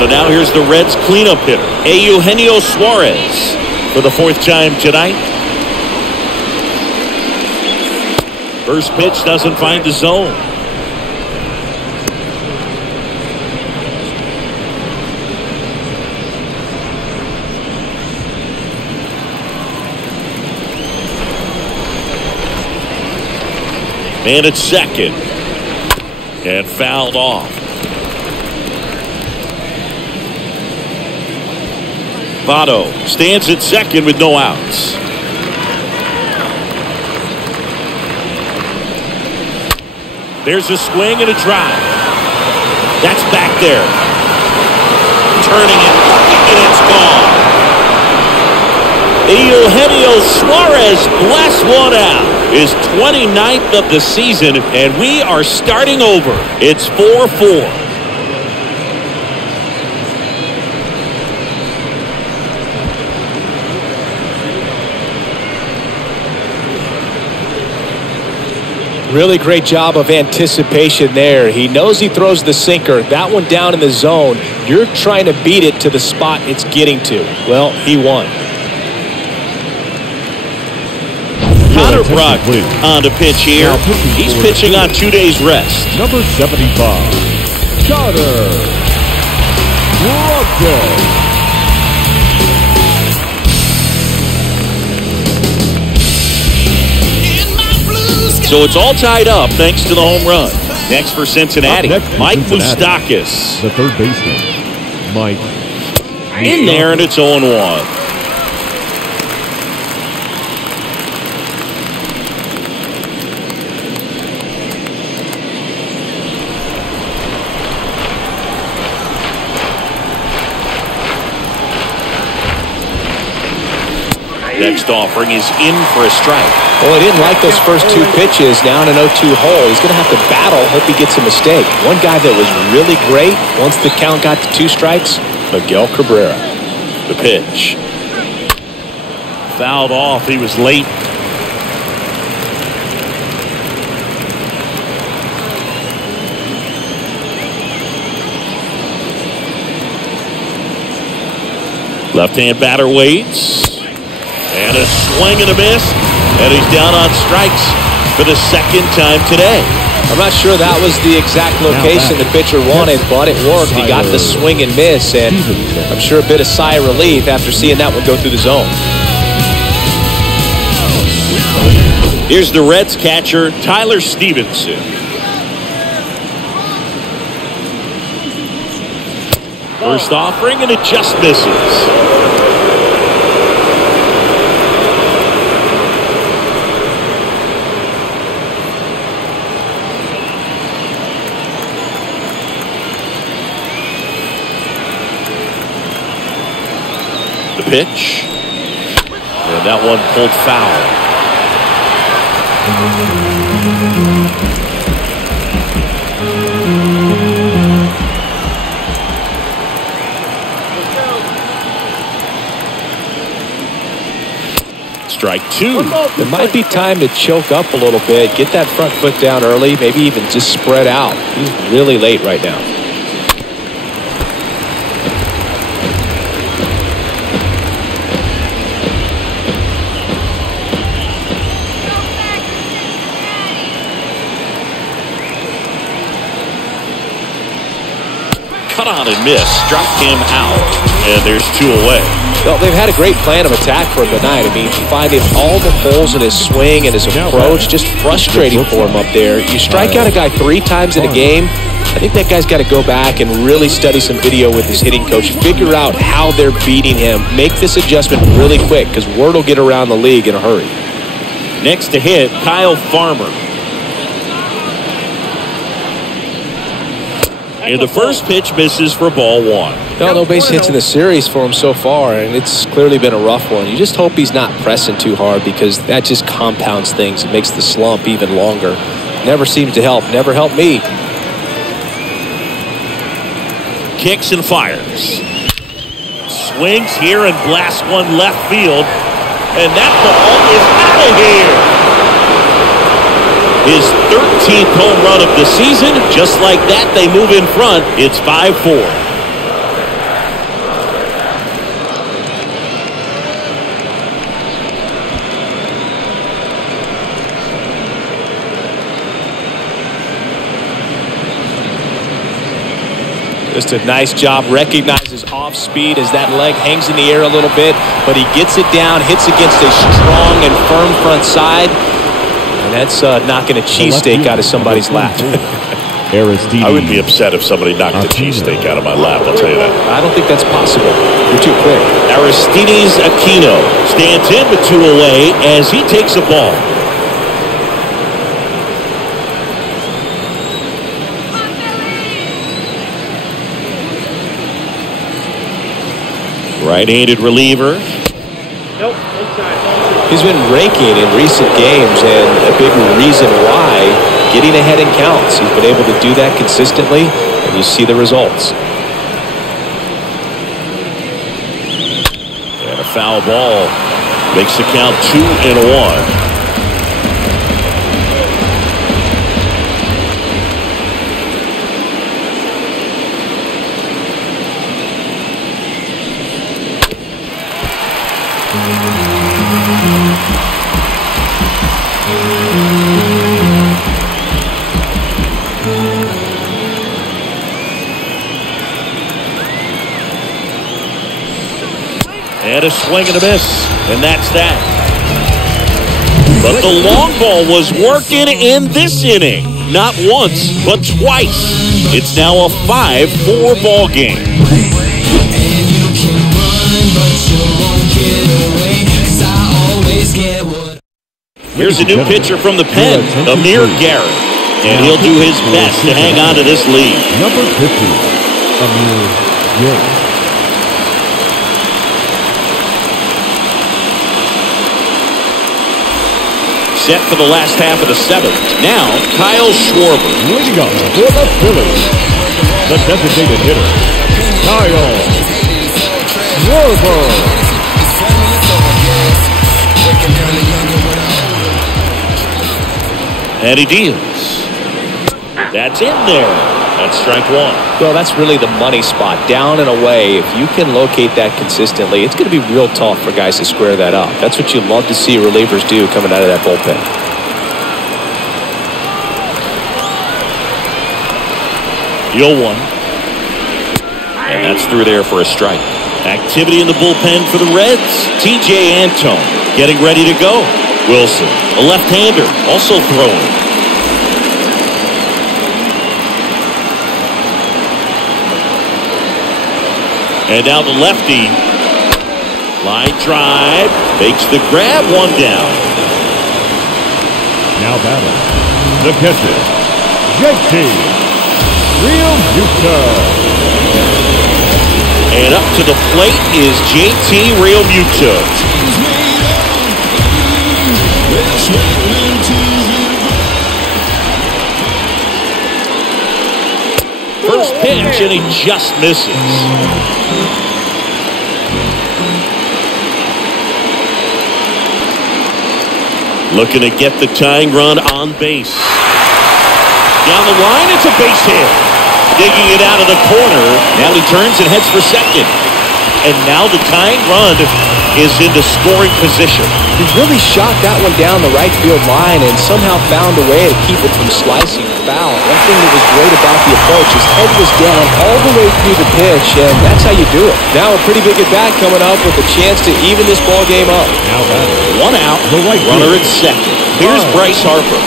So now here's the Reds cleanup hitter, Eugenio Suarez, for the 4th time tonight. First pitch doesn't find the zone. Man at second. And fouled off. Votto stands at second with no outs. There's a swing and a drive. That's back there. Turning it, and it's gone. Eugenio Suarez blasts one out. His 29th of the season, and we are starting over. It's 4-4. Really great job of anticipation there. He knows he throws the sinker. That one down in the zone. You're trying to beat it to the spot it's getting to. Well, he won. Connor Brock on to pitch here. He's pitching on 2 days rest. Number 75, Crotto. So it's all tied up thanks to the home run. Next for Cincinnati, Mike Moustakas. The third baseman, Mike. In there, and it's 0-1. Next offering is in for a strike. Well, he didn't like those first 2 pitches. Now in an 0-2 hole. He's going to have to battle. Hope he gets a mistake. One guy that was really great once the count got to 2 strikes, Miguel Cabrera. The pitch. Fouled off. He was late. Left-hand batter waits. And a swing and a miss. And he's down on strikes for the 2nd time today. I'm not sure that was the exact location the pitcher wanted, but it worked. He got the swing and miss, and I'm sure a bit of sigh of relief after seeing that one go through the zone. Here's the Reds catcher, Tyler Stevenson. First offering, and it just misses. The pitch. And that one pulled foul. Strike two. It might be time to choke up a little bit, get that front foot down early, maybe even just spread out. He's really late right now. Cut on and miss. Struck him out. And there's two away. Well, they've had a great plan of attack for him tonight. I mean, finding all the holes in his swing and his approach, just frustrating for him up there. You strike out a guy 3 times in a game, I think that guy's got to go back and really study some video with his hitting coach, figure out how they're beating him, make this adjustment really quick, because word will get around the league in a hurry. Next to hit, Kyle Farmer. And the first pitch misses for ball 1. No base hits in the series for him so far, and it's clearly been a rough one. You just hope he's not pressing too hard, because that just compounds things. It makes the slump even longer. Never seems to help. Never helped me. Kicks and fires. Swings here and blasts one left field. And that ball is out of here. His 13th home run of the season. Just like that, they move in front. It's 5-4. Just a nice job. Recognizes off speed as that leg hangs in the air a little bit, but he gets it down, hits against a strong and firm front side. And that's knocking a cheesesteak out of somebody's lap. I wouldn't be upset if somebody knocked a cheesesteak out of my lap, I'll tell you that. I don't think that's possible. You're too quick. Aristides Aquino stands in with 2 away as he takes a ball. Right-handed reliever. Nope, inside. He's been raking in recent games, and a big reason why, getting ahead in counts. He's been able to do that consistently, and you see the results. And a foul ball makes the count 2-1. And a swing and a miss, and that's that. But the long ball was working in this inning. Not once, but twice. It's now a 5-4 ball game. Here's a new pitcher from the pen, Amir Garrett. And he'll do his best to hang on to this lead. Number 50, Amir Garrett. Set for the last half of the 7th. Now, Kyle Schwarber. Leading up for the Phillies, the designated hitter, Kyle Schwarber. And he deals. That's in there. That's strike 1. Well, that's really the money spot. Down and away, if you can locate that consistently, it's going to be real tough for guys to square that up. That's what you love to see relievers do coming out of that bullpen. 0-1. And that's through there for a strike. Activity in the bullpen for the Reds. TJ Antone getting ready to go. Wilson, a left-hander, also throwing. And now the lefty. Line drive. Makes the grab, 1 down. Now batting, the catcher, JT Realmuto. And up to the plate is JT Realmuto. First pitch, and he just misses. Looking to get the tying run on base. Down the line, it's a base hit. Digging it out of the corner. Now he turns and heads for second. And now the tying run is into scoring position. He really shot that one down the right field line and somehow found a way to keep it from slicing foul. One thing that was great about the approach, his head was down all the way through the pitch, and that's how you do it. Now a pretty big at-bat coming up with a chance to even this ball game up. Now one out, the right runner at second. Here's Bryce Harper.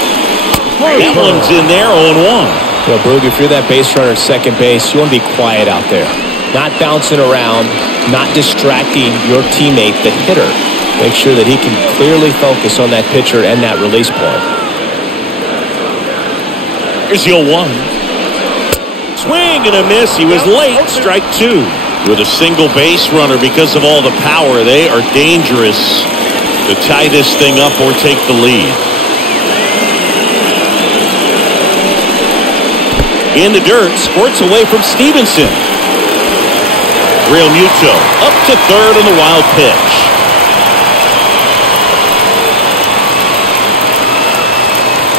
That one's in there, 0-1. Well, Boog, if you're that base runner at second base, you want to be quiet out there. Not bouncing around, not distracting your teammate, the hitter. Make sure that he can clearly focus on that pitcher and that release point. Here's the 0-1. Swing and a miss. He was late. Strike two. With a single base runner because of all the power, they are dangerous to tie this thing up or take the lead. In the dirt, squirts away from Stevenson. Real Muto up to third on the wild pitch.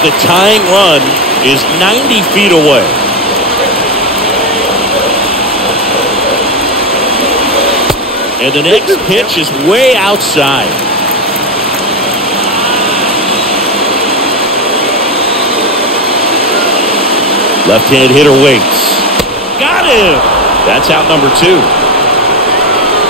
The tying run is 90 feet away. And the next pitch is way outside. Left-hand hitter waits. Got him! That's out number two.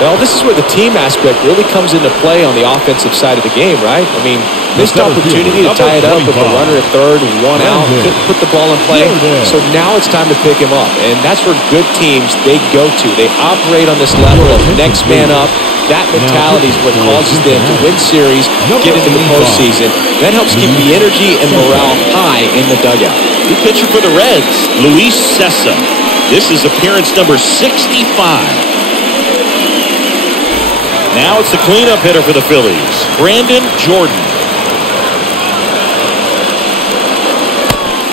Well, this is where the team aspect really comes into play on the offensive side of the game, right? I mean, missed opportunity to tie it up with the runner at third, one out, couldn't put the ball in play. So now it's time to pick him up. And that's where good teams, they go to. They operate on this level of next man up. That mentality is what causes them to win series, get into the postseason. That helps keep the energy and morale high in the dugout. New pitcher for the Reds, Luis Sessa. This is appearance number 65. Now it's the cleanup hitter for the Phillies, Brandon Jordan.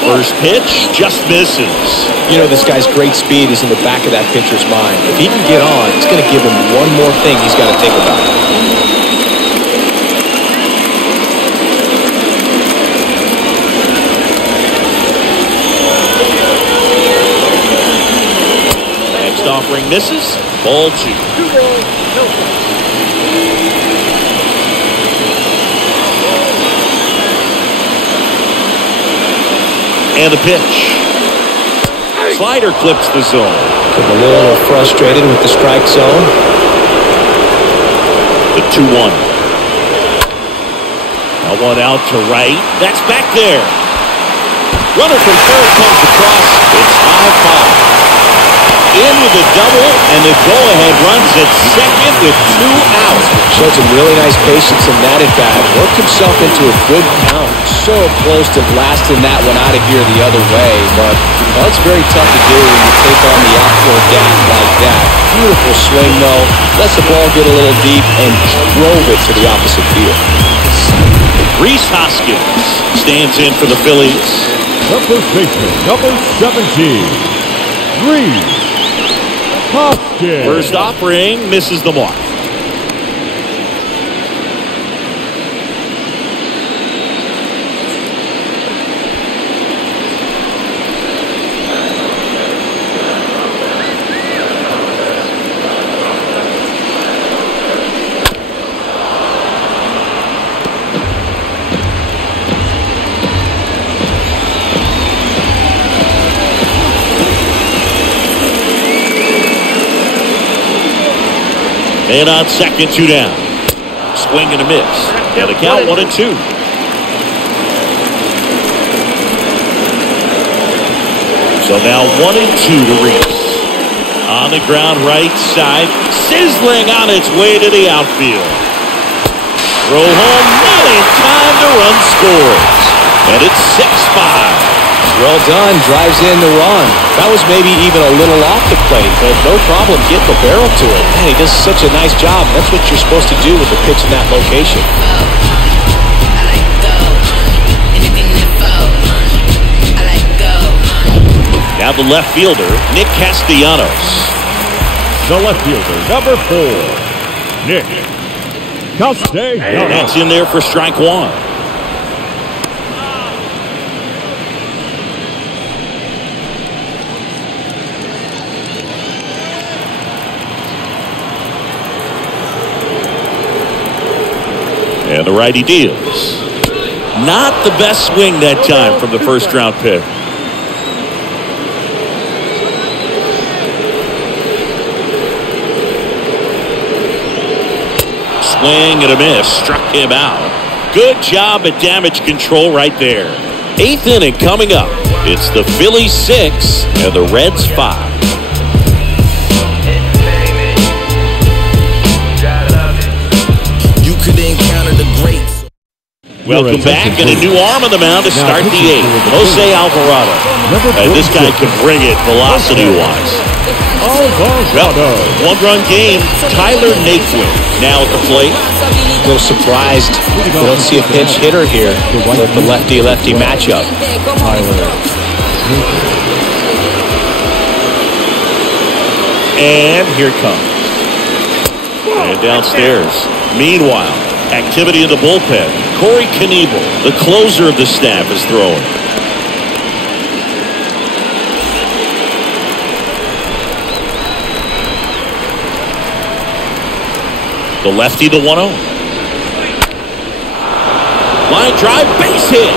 First pitch just misses. You know, this guy's great speed is in the back of that pitcher's mind. If he can get on, it's going to give him one more thing he's got to think about. Next offering misses. Ball two. And the pitch. Slider clips the zone. Getting a little frustrated with the strike zone. The 2-1. Now one out to right. That's back there. Runner from third comes across. It's 5-5. In with a double, and the go-ahead runs at second with 2 outs. Showed some really nice patience in that at-bat. Worked himself into a good count. So close to blasting that one out of here the other way. But well, it's very tough to do when you take on the outfield gap like that. Beautiful swing, though. Lets the ball get a little deep and drove it to the opposite field. Rhys Hoskins stands in for the Phillies. The first baseman, number 17, Rhys Hoskins. First offering misses the mark. And on second, 2 down. Swing and a miss. And the count 1-2. So now 1-2 to Rhys. On the ground right side. Sizzling on its way to the outfield. Throw home, not in time to run scores. And it's 6-5. Well done, drives in the run. That was maybe even a little off the plate, but no problem getting the barrel to it. Man, he does such a nice job. That's what you're supposed to do with the pitch in that location. Now the left fielder, Nick Castellanos. The left fielder, number 4, Nick Castellanos. That's in there for strike one. And the righty deals. Not the best swing that time from the first-round pick. Swing and a miss. Struck him out. Good job at damage control right there. 8th inning coming up. It's the Phillies 6 and the Reds 5. You could encounter the greats. Welcome back, and a new arm on the mound to start the 8th. Jose Alvarado. And this guy can bring it velocity-wise. Well, one-run game. Tyler Naquin now at the plate. A little surprised we don't see a pinch hitter here with the lefty-lefty matchup. And here it comes. And downstairs. Meanwhile, activity in the bullpen. Corey Knievel, the closer of the staff, is throwing. The lefty, the 1-0. Line drive, base hit.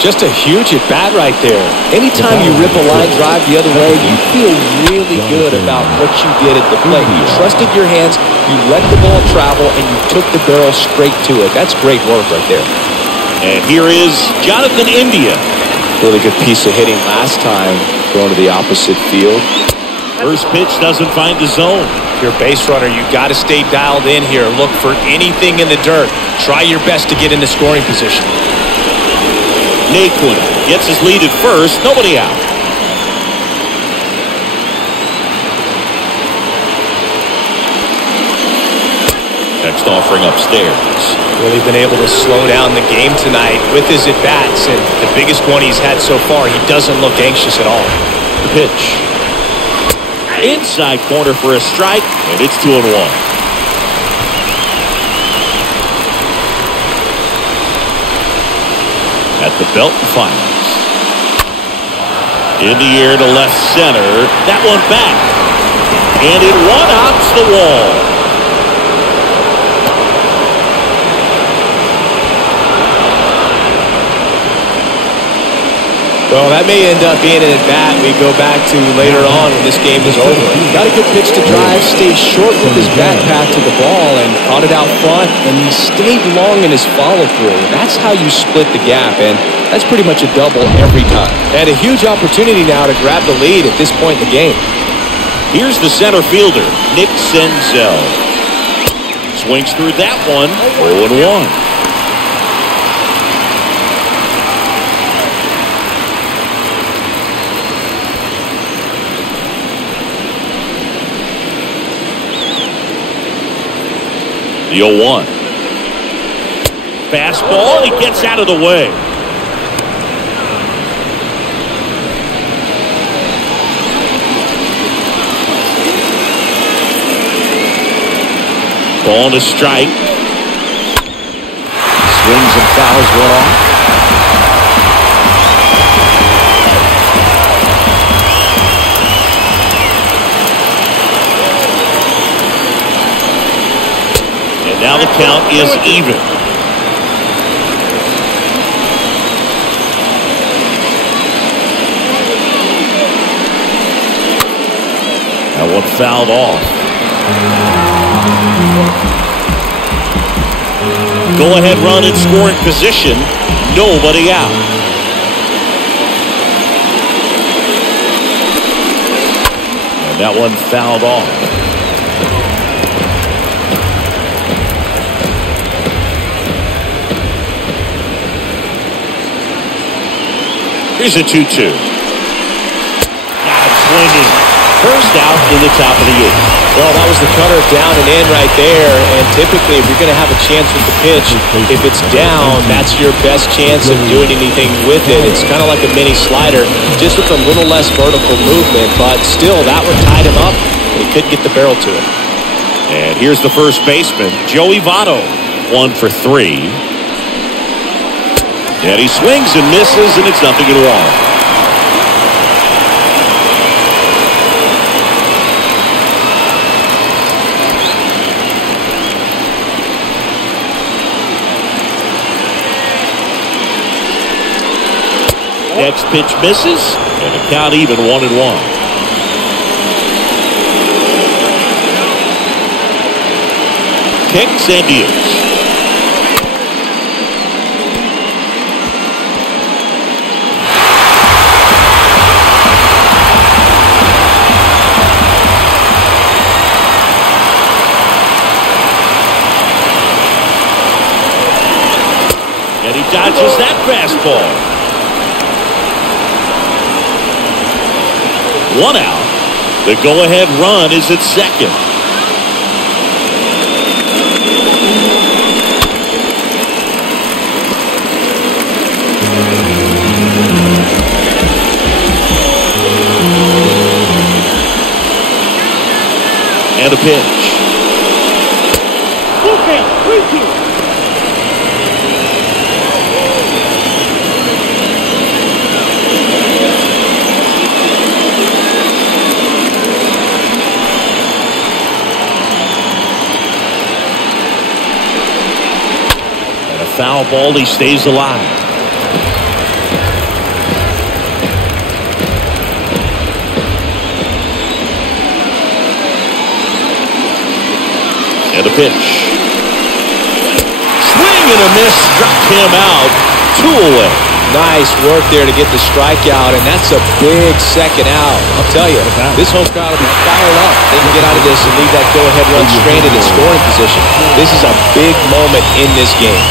Just a huge at bat right there. Anytime you rip a line drive the other way, you feel really good about what you did at the plate. You trusted your hands, you let the ball travel, and you took the barrel straight to it. That's great work right there. And here is Jonathan India. Really good piece of hitting last time, going to the opposite field. First pitch doesn't find the zone. If you're a base runner, you've got to stay dialed in here. Look for anything in the dirt. Try your best to get into scoring position. Naquin gets his lead at first. Nobody out. Next offering upstairs. Really been able to slow down the game tonight with his at-bats, and the biggest one he's had so far, he doesn't look anxious at all. The pitch. Inside corner for a strike, and it's 2-1. At the belt and finals. In the air to left center. That one back. And it one-hops the wall. Well, that may end up being an at-bat we go back to later on when this game is over. Got a good pitch to drive, stayed short with his back path to the ball, and caught it out front, and he stayed long in his follow-through. That's how you split the gap, and that's pretty much a double every time. And a huge opportunity now to grab the lead at this point in the game. Here's the center fielder, Nick Senzel. Swings through that one, 0-1. The 0-1. Fastball, and he gets out of the way. Ball and a strike. Swings and fouls one off. Now the count is even. That one fouled off. Go ahead run in scoring position. Nobody out. And that one fouled off. Here's a 2-2. God, swinging. First out in the top of the 8th. Well, that was the cutter down and in right there. And typically, if you're going to have a chance with the pitch, if it's down, that's your best chance of doing anything with it. It's kind of like a mini slider, just with a little less vertical movement. But still, that one tied him up, and he couldn't get the barrel to it. And here's the first baseman, Joey Votto. 1 for 3. And he swings and misses, and it's 0-1. next pitch misses, and the count even 1-1. Kicks and deals. And he dodges that fastball. 1 out. The go-ahead run is at second. And a pitch. Okay, 3-2. And a foul ball, he stays alive. And a pitch. Swing and a miss, struck him out. 2 away. Nice work there to get the strikeout, and that's a big second out. I'll tell you, this home crowd will be fired up. They can get out of this and leave that go-ahead run stranded in scoring position. This is a big moment in this game.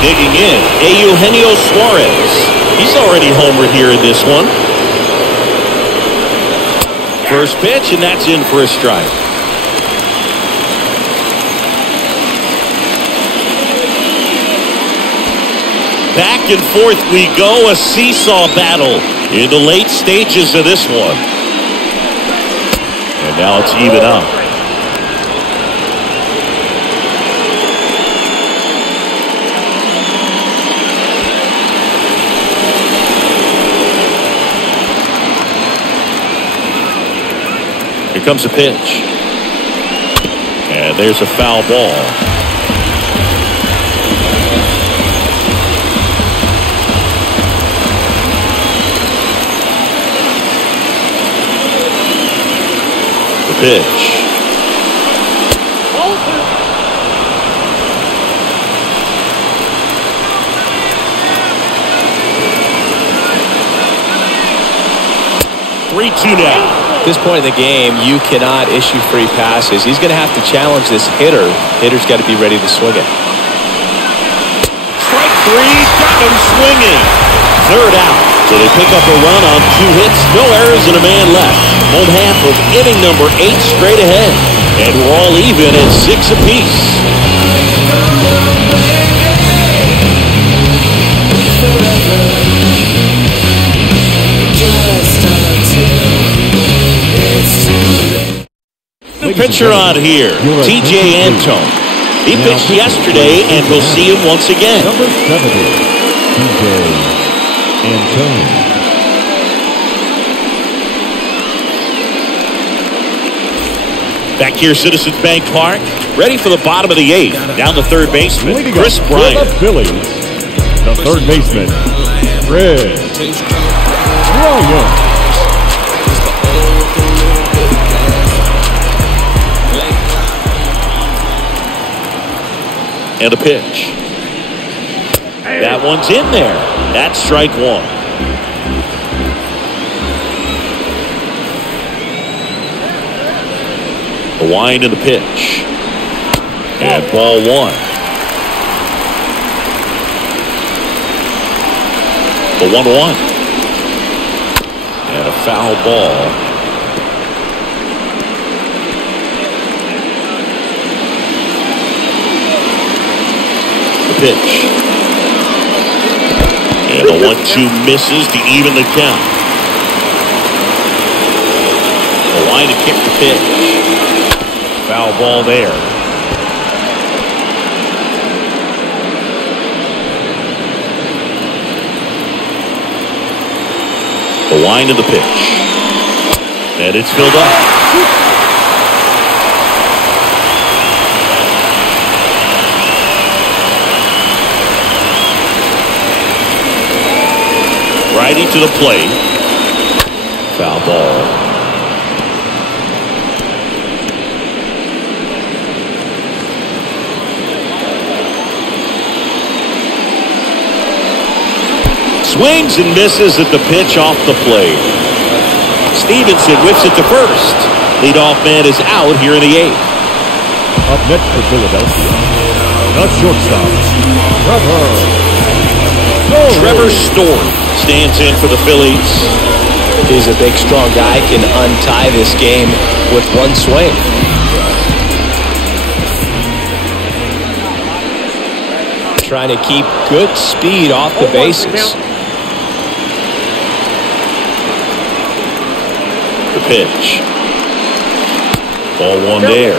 Digging in, Eugenio Suarez. He's already homered here in this one. First pitch, and that's in for a strike. Back and forth we go, a seesaw battle in the late stages of this one. And now it's even up. Here comes a pitch. And there's a foul ball. Pitch. 3-2 now. At this point in the game, you cannot issue free passes. He's going to have to challenge this hitter. Hitter's got to be ready to swing it. Strike 3, got him swinging. 3rd out. So they pick up a run on 2 hits, no errors, and a man left. Home half of inning number 8 straight ahead. And we're all even at 6 apiece. New pitcher on here, T.J. Antone. He pitched yesterday, and we'll see him once again. Number 70, T.J. Antone. Back here, Citizens Bank Park, ready for the bottom of the 8th. Down the third baseman, Chris Bryant. The Phillies, the third baseman, Chris Bryant. And a pitch. That one's in there. That's strike 1. The wind and the pitch. And ball 1. The 1-1. And a foul ball. Pitch. And the 1-2 misses to even the count. The line to kick the pitch. Foul ball there. The line to the pitch. And it's filled up. right to the plate. Foul ball. Swings and misses at the pitch off the plate. Stevenson whips it to first. Leadoff man is out here in the 8th. Up next for Philadelphia, the shortstop, Trevor Story stands in for the Phillies. He's a big, strong guy. Can untie this game with one swing. Trying to keep good speed off the bases. The pitch. Ball one there.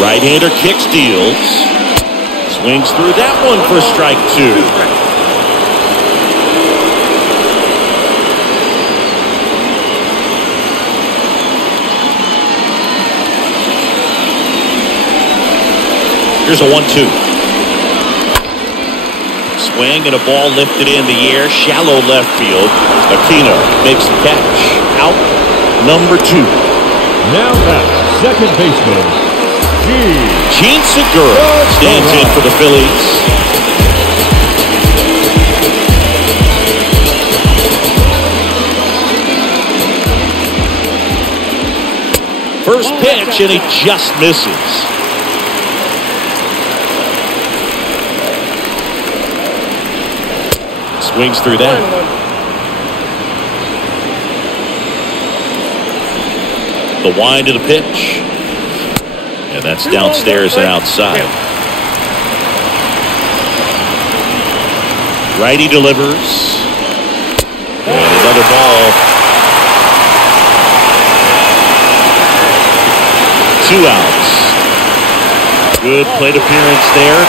Right-hander kicks, deals. Swings through that one for strike 2. Here's a 1-2. Swing and a ball lifted in the air, shallow left field. Aquino makes the catch. Out number 2. now at second baseman, Gene Segura stands in for the Phillies. First pitch, and he just misses. Swings through that. The wind of the pitch. And that's downstairs and outside. Righty delivers. And another ball. 2 outs. Good plate appearance there.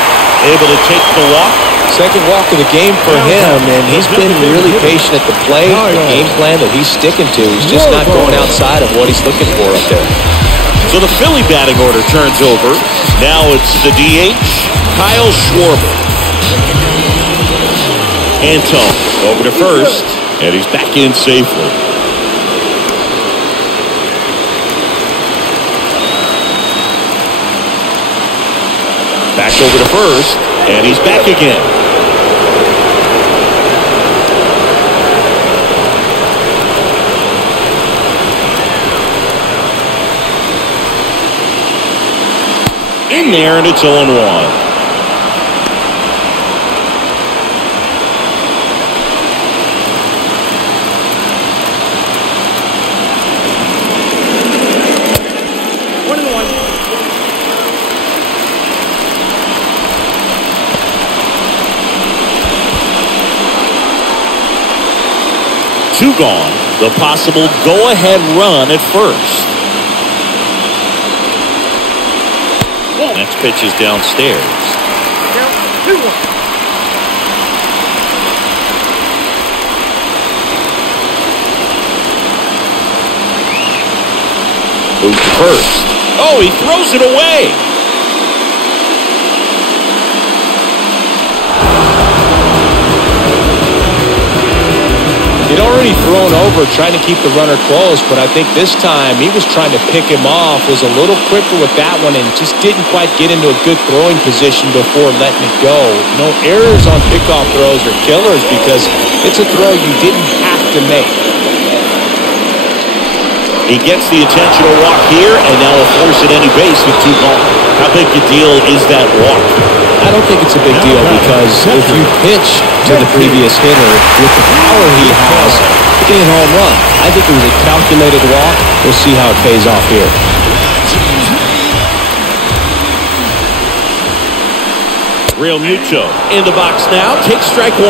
Able to take the walk. Second walk of the game for him, and he's been really patient at the plate. The game plan that he's sticking to, he's just not going outside of what he's looking for up there. So the Philly batting order turns over. Now it's the DH, Kyle Schwarber. Antone over to first, and he's back in safely. Back over to first, and he's back again. In there, and it's 0-1. Two gone. The possible go-ahead run at first. Next pitch is downstairs. Moves to first. Oh, he throws it away. He'd already thrown over trying to keep the runner close, but I think this time he was trying to pick him off, was a little quicker with that one, and just didn't quite get into a good throwing position before letting it go. No errors on pickoff throws are killers because it's a throw you didn't have to make. He gets the intentional walk here, and now a force at any base with 2 gone. How big a deal is that walk? I don't think it's a big deal because if you pitch to the previous hitter with the power he has, you can hit a home run. I think it was a calculated walk. We'll see how it pays off here. Real Muto in the box now. Takes strike 1.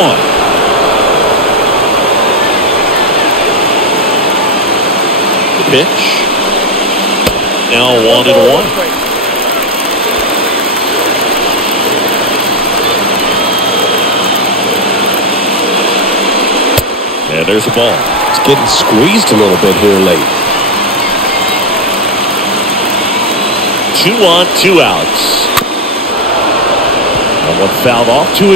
The pitch. Now 1-1. And there's a ball. It's getting squeezed a little bit here late. 2 on, 2 outs. Someone fouled off. 2-2.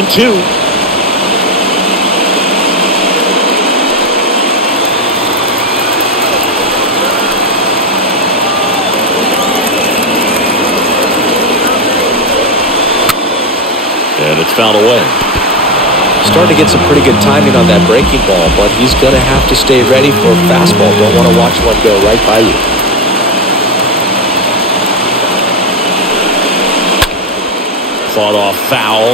And it's fouled away. Starting to get some pretty good timing on that breaking ball, but he's going to have to stay ready for a fastball. Don't want to watch one go right by you. Fought off foul.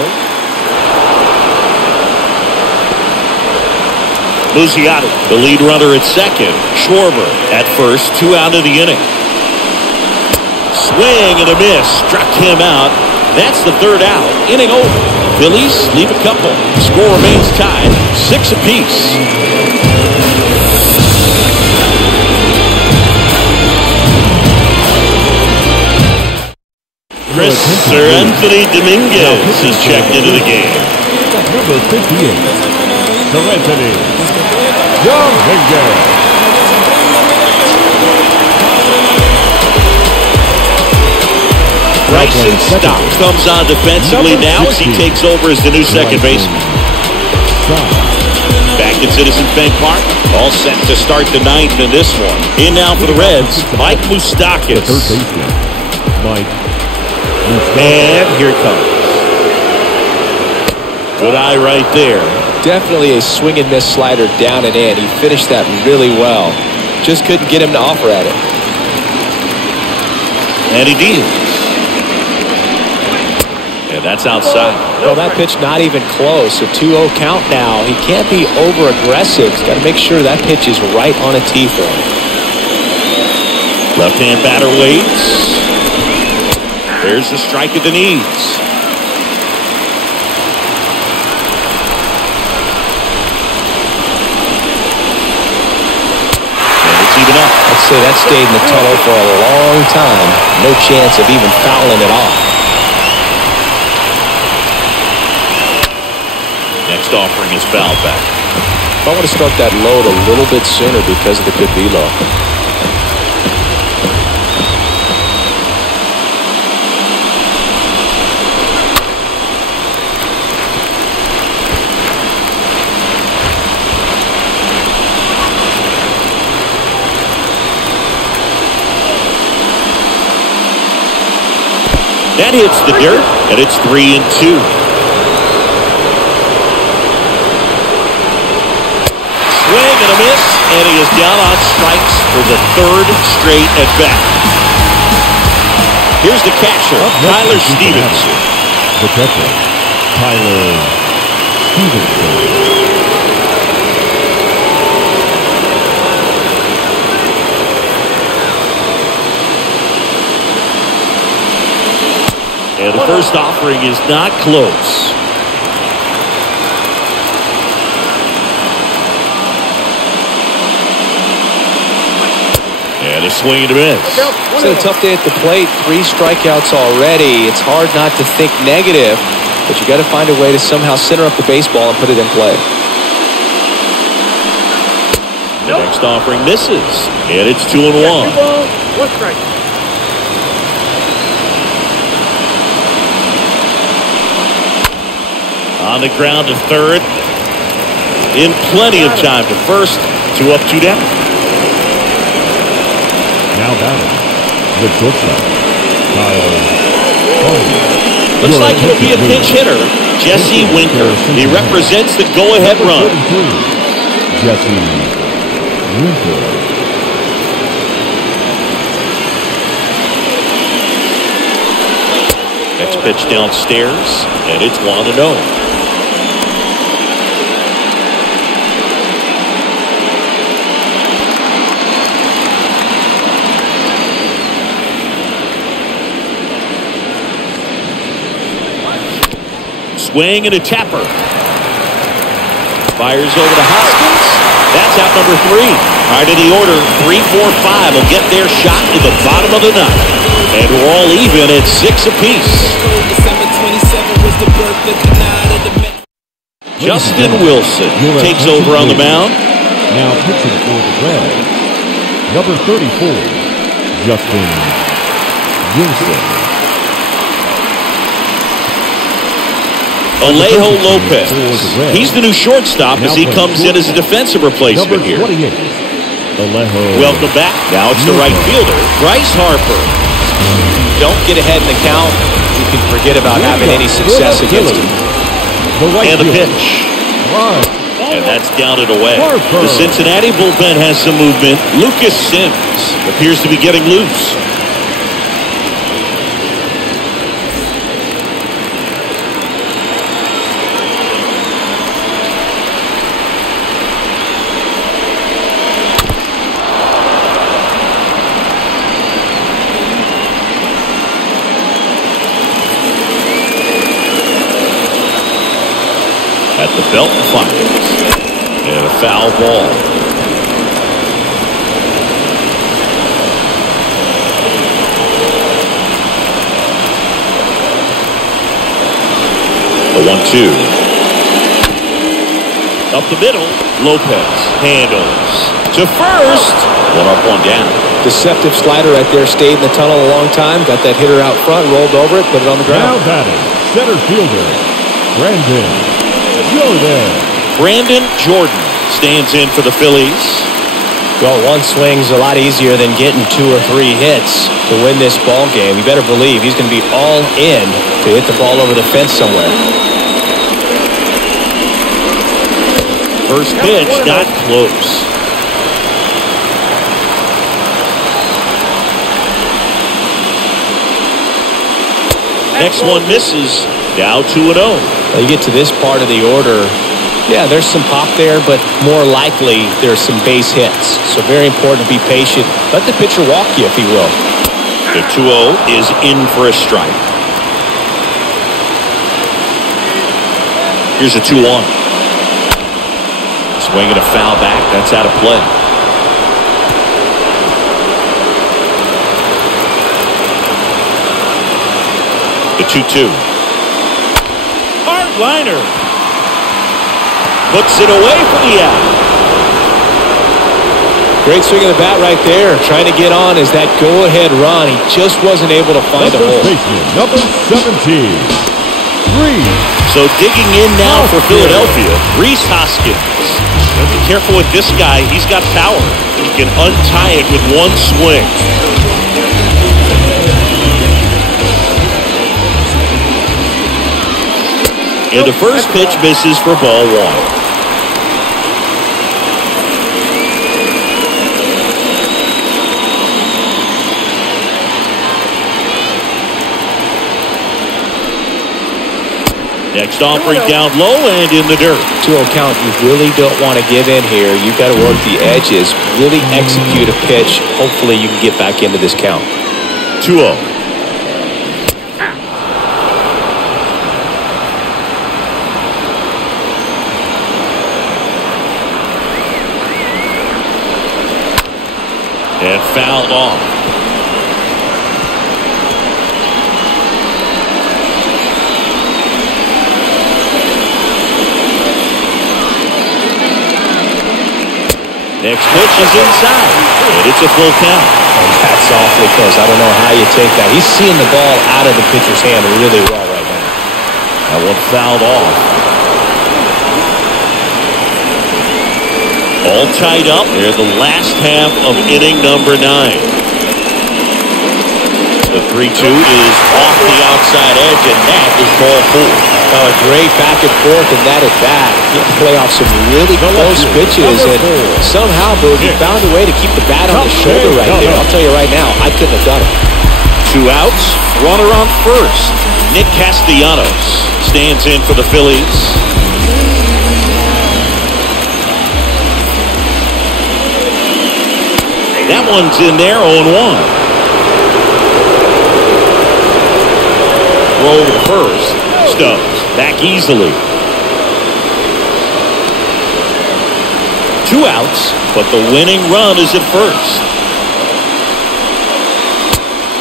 Muziati, the lead runner at second. Schwarber at first, 2 out of the inning. Swing and a miss. Struck him out. That's the 3rd out. Inning over. Phillies leave a couple. Score remains tied, 6 apiece. Sir Anthony Dominguez is checked into the game. Number 58, Sir Anthony Dominguez. Bryson Stott comes on defensively now as he takes over as the new second baseman. Back at Citizens Bank Park, all set to start the 9th in this one. In now for the Reds, Mike Moustakas. Third baseman, Mike Moustakas. And here it comes. Good eye right there. Definitely a swing and miss slider down and in. He finished that really well. Just couldn't get him to offer at it. And he deals. And that's outside. Well, that pitch not even close. A 2-0 count now. He can't be over-aggressive. He's got to make sure that pitch is right on a tee for him. Left-hand batter waits. There's the strike at the knees. And it's even up. I'd say that stayed in the tunnel for a long time. No chance of even fouling it off. Next offering is fouled back. I want to start that load a little bit sooner because of the good velo. That hits the dirt, and it's 3-2. Swing and a miss, and he is down on strikes for the 3rd straight at bat. Here's the catcher, Tyler Stevenson. The catcher, Tyler Stevenson. And the first offering is not close. And a swing and a miss. It's a tough day at the plate. 3 strikeouts already. It's hard not to think negative, but you got to find a way to somehow center up the baseball and put it in play. The next offering misses, and it's 2-1. 1 strike. On the ground to third. In plenty of time to first. 2 up, 2 down. Now batting, the shortstop, Kyle. Looks like he'll be a pinch hitter. Jesse Winker. He represents the go-ahead run. Jesse Winker. Next pitch downstairs, and it's 1-0. Swing and a tapper. Fires over to Hoskins. That's out number 3. Right in the order, 3, 4, 5 will get their shot to the bottom of the 9th. And we're all even at 6 apiece. Justin Wilson takes over on the mound. Now pitching for the Reds, number 34, Justin Wilson. Alejo Lopez. He's the new shortstop as he comes in as a defensive replacement here. Welcome back. Now it's the right fielder, Bryce Harper. Don't get ahead in the count. You can forget about having any success against him. And the pitch. And that's down and away. The Cincinnati bullpen has some movement. Lucas Sims appears to be getting loose. At the belt fires. And a foul ball. The 1-2. Up the middle. Lopez handles to first. One up, one down. Deceptive slider right there. Stayed in the tunnel a long time. Got that hitter out front. Rolled over it. Put it on the ground. Now batting, center fielder, Brandon Jordan. Brandon Jordan stands in for the Phillies. Well, one swing's a lot easier than getting 2 or 3 hits to win this ball game. You better believe he's going to be all in to hit the ball over the fence somewhere. First pitch, not close. Next one misses. Now 2-0. Well, you get to this part of the order. Yeah, there's some pop there, but more likely there's some base hits. So very important to be patient. Let the pitcher walk you, if he will. The 2-0 is in for a strike. Here's a 2-1. Swinging a foul back. That's out of play. The 2-2. Hard liner. Puts it away for the out. Great swing of the bat right there. Trying to get on is that go-ahead run. He just wasn't able to find a hole. Number 17. So digging in now for Philadelphia, Rhys Hoskins. Now be careful with this guy. He's got power. He can untie it with one swing. And the first pitch misses for ball 1. Next offering down low and in the dirt. 2-0 count. You really don't want to give in here. You've got to work the edges. Really execute a pitch. Hopefully you can get back into this count. 2-0. And fouled off. Next pitch is inside, and it's a full count. That's awfully close. I don't know how you take that. He's seeing the ball out of the pitcher's hand really well right now. That one fouled off. All tied up. They're the last half of inning number 9. The 3-2 is off the outside edge, and that is ball 4. Oh, a great back and forth, and that at bat. You have to play off some really close pitches, and somehow, Boog, he found a way to keep the bat on his shoulder right there. I'll tell you right now, I couldn't have done it. 2 outs, runner on first. Nick Castellanos stands in for the Phillies. That one's in there, 0-1. Throw over to first. Stubbs back easily. 2 outs, but the winning run is at first.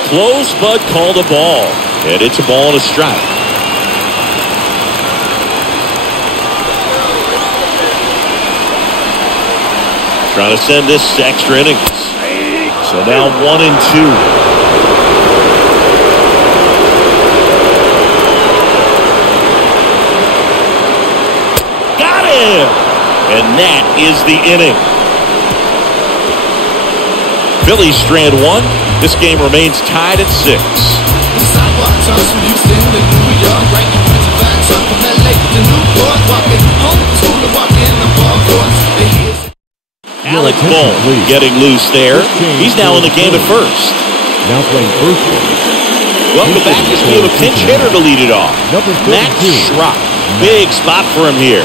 Close, but called a ball. And it's a ball and a strike. Trying to send this to extra innings. So now 1-2. Slam! And that is the inning. Phillies strand one. This game remains tied at 6. Sidewalk turns from Houston to New York, right in front of that truck from LA to Newport, walking home from school to walk in the ball courts. Alec Bohm getting loose there. He's now in the game at first. Now playing first base. Welcome back as we have a pinch hitter to lead it off. Matt Schrock. Big spot for him here.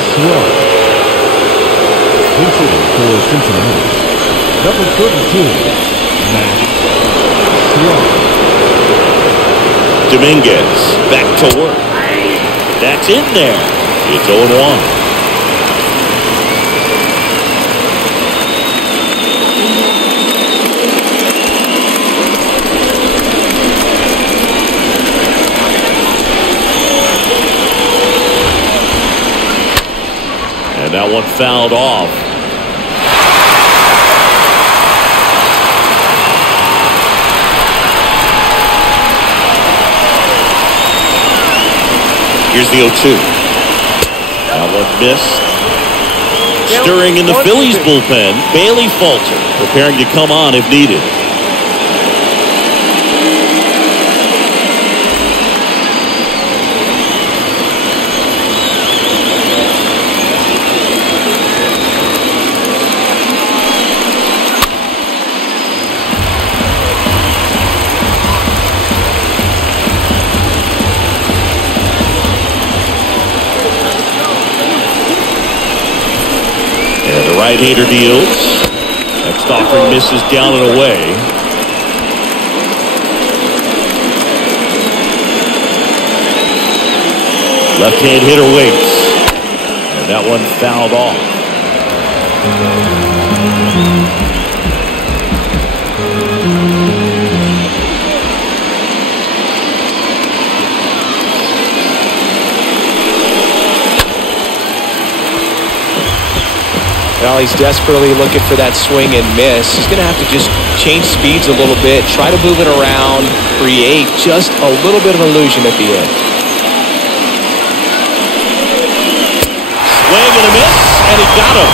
Pinch hitting for Cincinnati. Number 32, Matt Schrock. Dominguez back to work. That's in there. It's 0-1. And that one fouled off. Here's the 0-2. That one missed. Stirring in the Phillies bullpen, Bailey Falter preparing to come on if needed. Right-hander deals. Next offering misses down and away. Left-hand hitter waits. And that one fouled off. Well, he's desperately looking for that swing and miss. He's going to have to just change speeds a little bit, try to move it around, create just a little bit of illusion at the end. Swing and a miss, and he got him.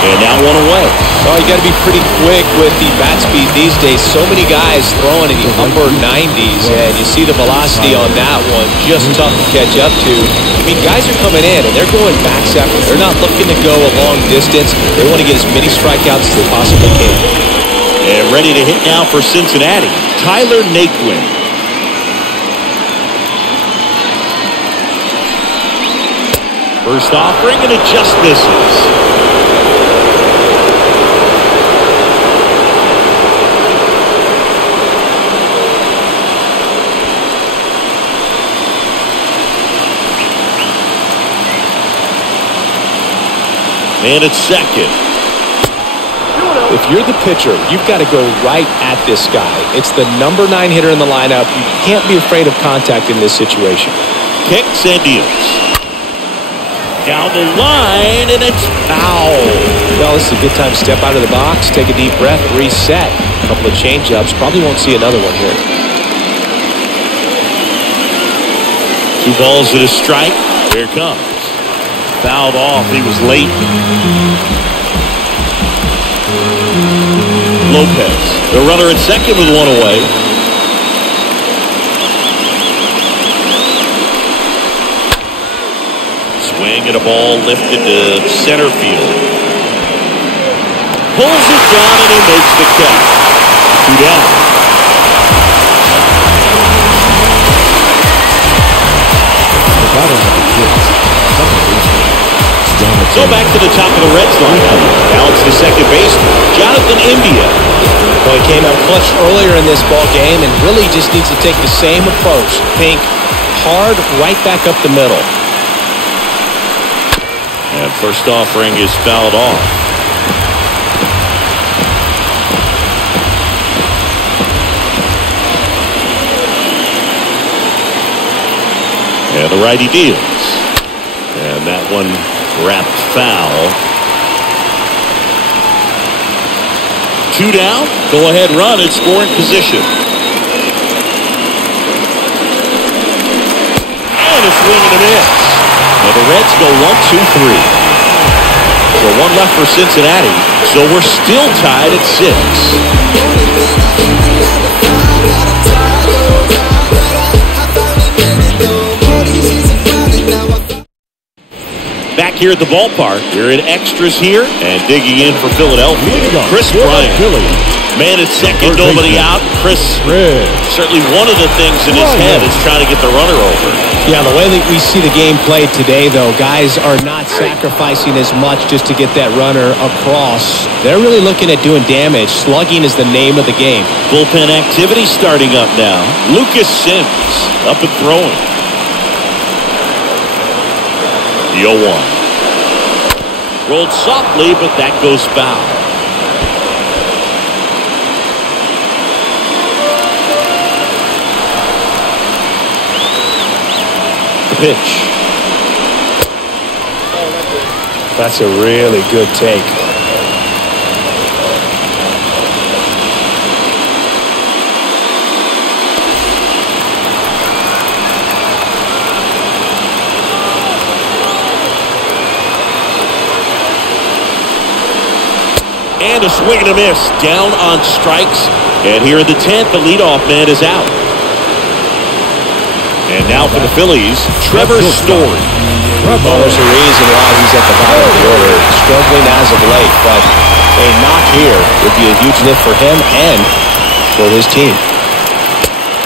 And now one away. Well, you got to be pretty quick with the bat speed these days. So many guys throwing in the upper 90s, and you see the velocity on that one. Just tough to catch up to. I mean, guys are coming in, and they're going back separate. They're not looking to go a long distance. They want to get as many strikeouts as they possibly can. And ready to hit now for Cincinnati, Tyler Naquin. First offering, and it just misses. And it's second. If you're the pitcher, you've got to go right at this guy. It's the number 9 hitter in the lineup. You can't be afraid of contact in this situation. Kicks and deals. Down the line, and it's foul. Well, this is a good time to step out of the box, take a deep breath, reset. A couple of change-ups. Probably won't see another one here. 2 balls and a strike. Here it comes. Fouled off. He was late. Lopez, the runner at second with one away. Swing and a ball lifted to center field. Pulls it down and he makes the catch. 2 down. So back to the top of the Reds lineup. Now it's the second baseman, Jonathan India. Well, he came out clutch earlier in this ball game and really just needs to take the same approach. Think hard right back up the middle. And first offering is fouled off. And the righty deals. And that one wrapped foul. 2 down. Go ahead run in scoring position. And a swing and a miss. And the Reds go 1-2-3. So one left for Cincinnati. So we're still tied at 6. Back here at the ballpark, we're in extras here, and digging in for Philadelphia, Chris Bryant. Man at second, nobody out. Chris, certainly one of the things in his head is trying to get the runner over. Yeah, the way that we see the game played today, though, guys are not sacrificing as much just to get that runner across. They're really looking at doing damage. Slugging is the name of the game. Bullpen activity starting up now. Lucas Sims up and throwing. The 0-1. Rolled softly, but that goes foul. The pitch. That's a really good take. And a swing and a miss. Down on strikes. And here in the 10th, the leadoff man is out. And now for the Phillies, Trevor Story. Well, there's a reason why he's at the bottom of the order. Struggling as of late, but a knock here would be a huge lift for him and for his team.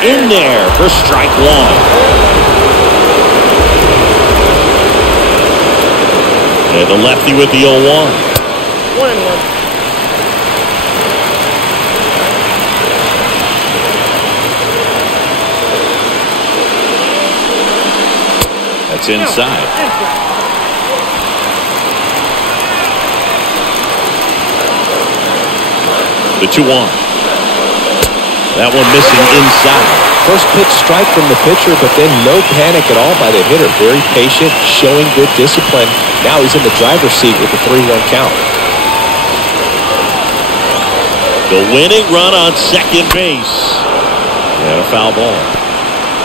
In there for strike 1. And the lefty with the 0-1. 1-1. That's inside. The 2-1. That one missing inside. First pitch strike from the pitcher, but then no panic at all by the hitter. Very patient, showing good discipline. Now he's in the driver's seat with the 3-1 count. The winning run on second base. And a foul ball.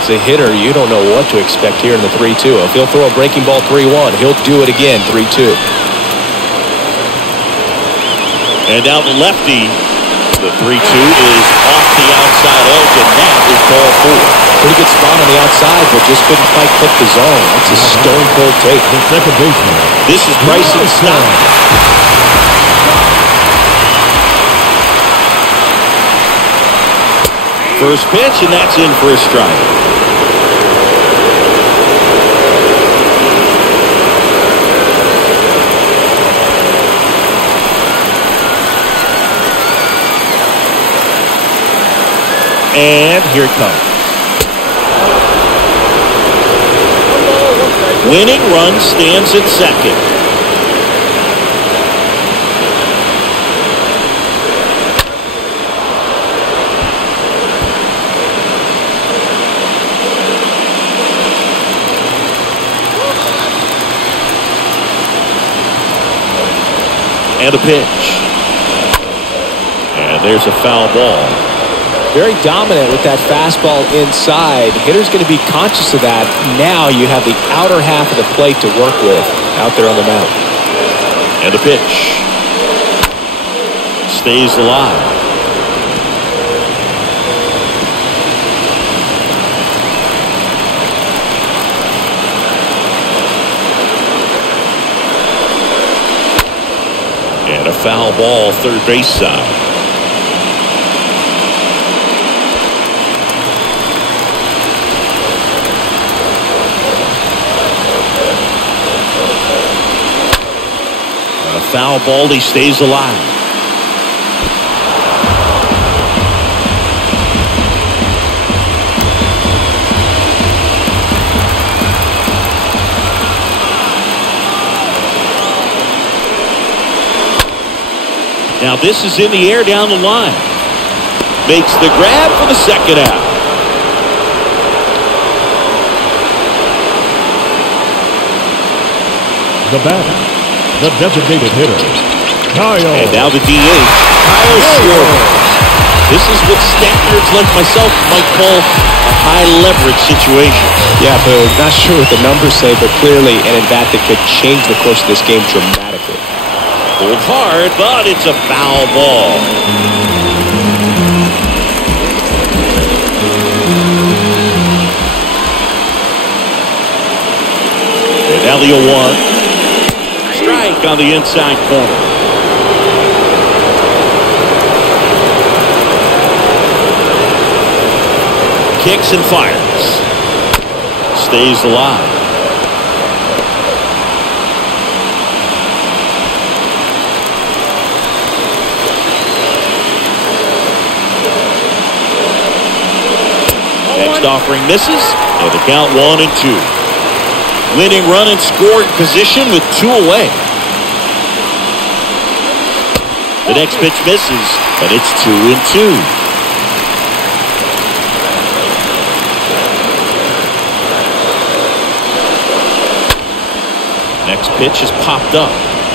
As a hitter, you don't know what to expect here in the 3-2. If he'll throw a breaking ball 3-1, he'll do it again 3-2. And now the lefty. The 3-2 is off the outside edge, and that is ball 4. Pretty good spot on the outside, but just couldn't quite clip the zone. That's a stone cold take. The second baseman. This is Bryson Stott. First pitch, and that's in for a strike. And here it comes. Winning run stands at second. And a pitch. And there's a foul ball. Very dominant with that fastball inside. Hitter's going to be conscious of that. Now you have the outer half of the plate to work with out there on the mound. And a pitch. Stays alive. And a foul ball third base side. Foul ball, he stays alive. Now this is in the air down the line. Makes the grab for the second out. The batter. The designated hitter, Kyle. And now the DH, Kyle Schwarber. This is what stat nerds like myself might call a high leverage situation. Yeah, but not sure what the numbers say, but clearly an at-bat that could change the course of this game dramatically. Pulled hard, but it's a foul ball. And now the 0-1. Strike on the inside corner. Kicks and fires. Stays alive. Next offering misses, and the count 1-2. Winning run in scoring position with 2 away. The next pitch misses, and it's 2-2. Next pitch is popped up.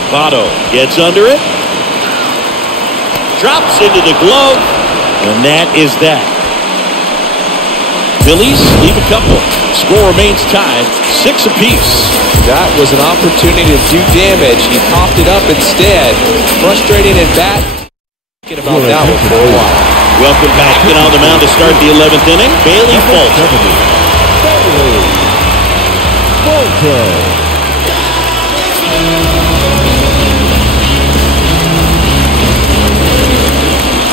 Crotto gets under it. Drops into the glove, and that is that. Phillies leave a couple. Score remains tied, 6 apiece. That was an opportunity to do damage. He popped it up instead. Frustrating at bat. Thinking about that one for a while. Welcome back in on the mound to start the 11th inning. Bailey Fulton.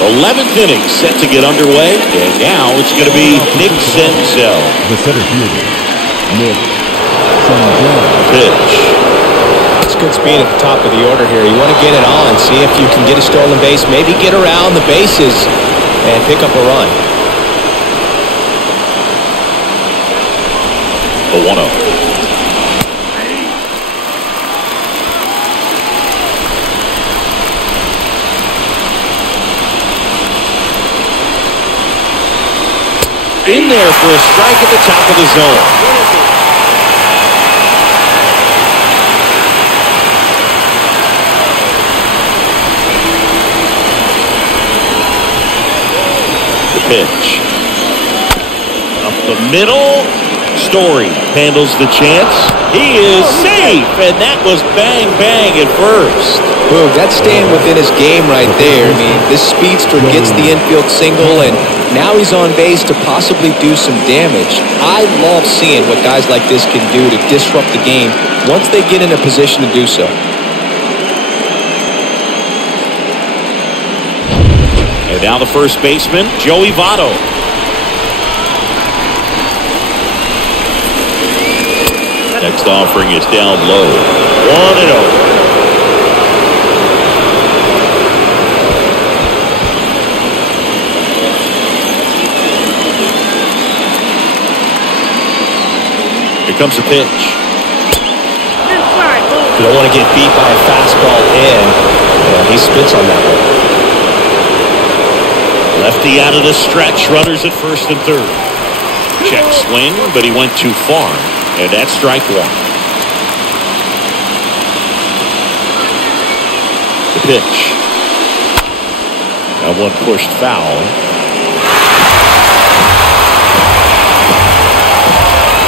11th inning set to get underway, and now it's going to be Nick Senzel. The center fielder, Nick Senzel. Pitch. It's good speed at the top of the order here. You want to get it on, see if you can get a stolen base, maybe get around the bases and pick up a run. The 1-0. In there for a strike at the top of the zone. The pitch. Up the middle. Story handles the chance. He is safe, and that was bang, bang at first. Boom, that's staying within his game right there. I mean, this speedster gets the infield single, and now he's on base to possibly do some damage. I love seeing what guys like this can do to disrupt the game once they get in a position to do so. And now the first baseman, Joey Votto. Next offering is down low. 1-0. Here comes a pitch. You don't want to get beat by a fastball in. Yeah, he spits on that one. Lefty out of the stretch. Runners at first and third. Check swing, but he went too far. And that's strike 1. The pitch. That one pushed foul.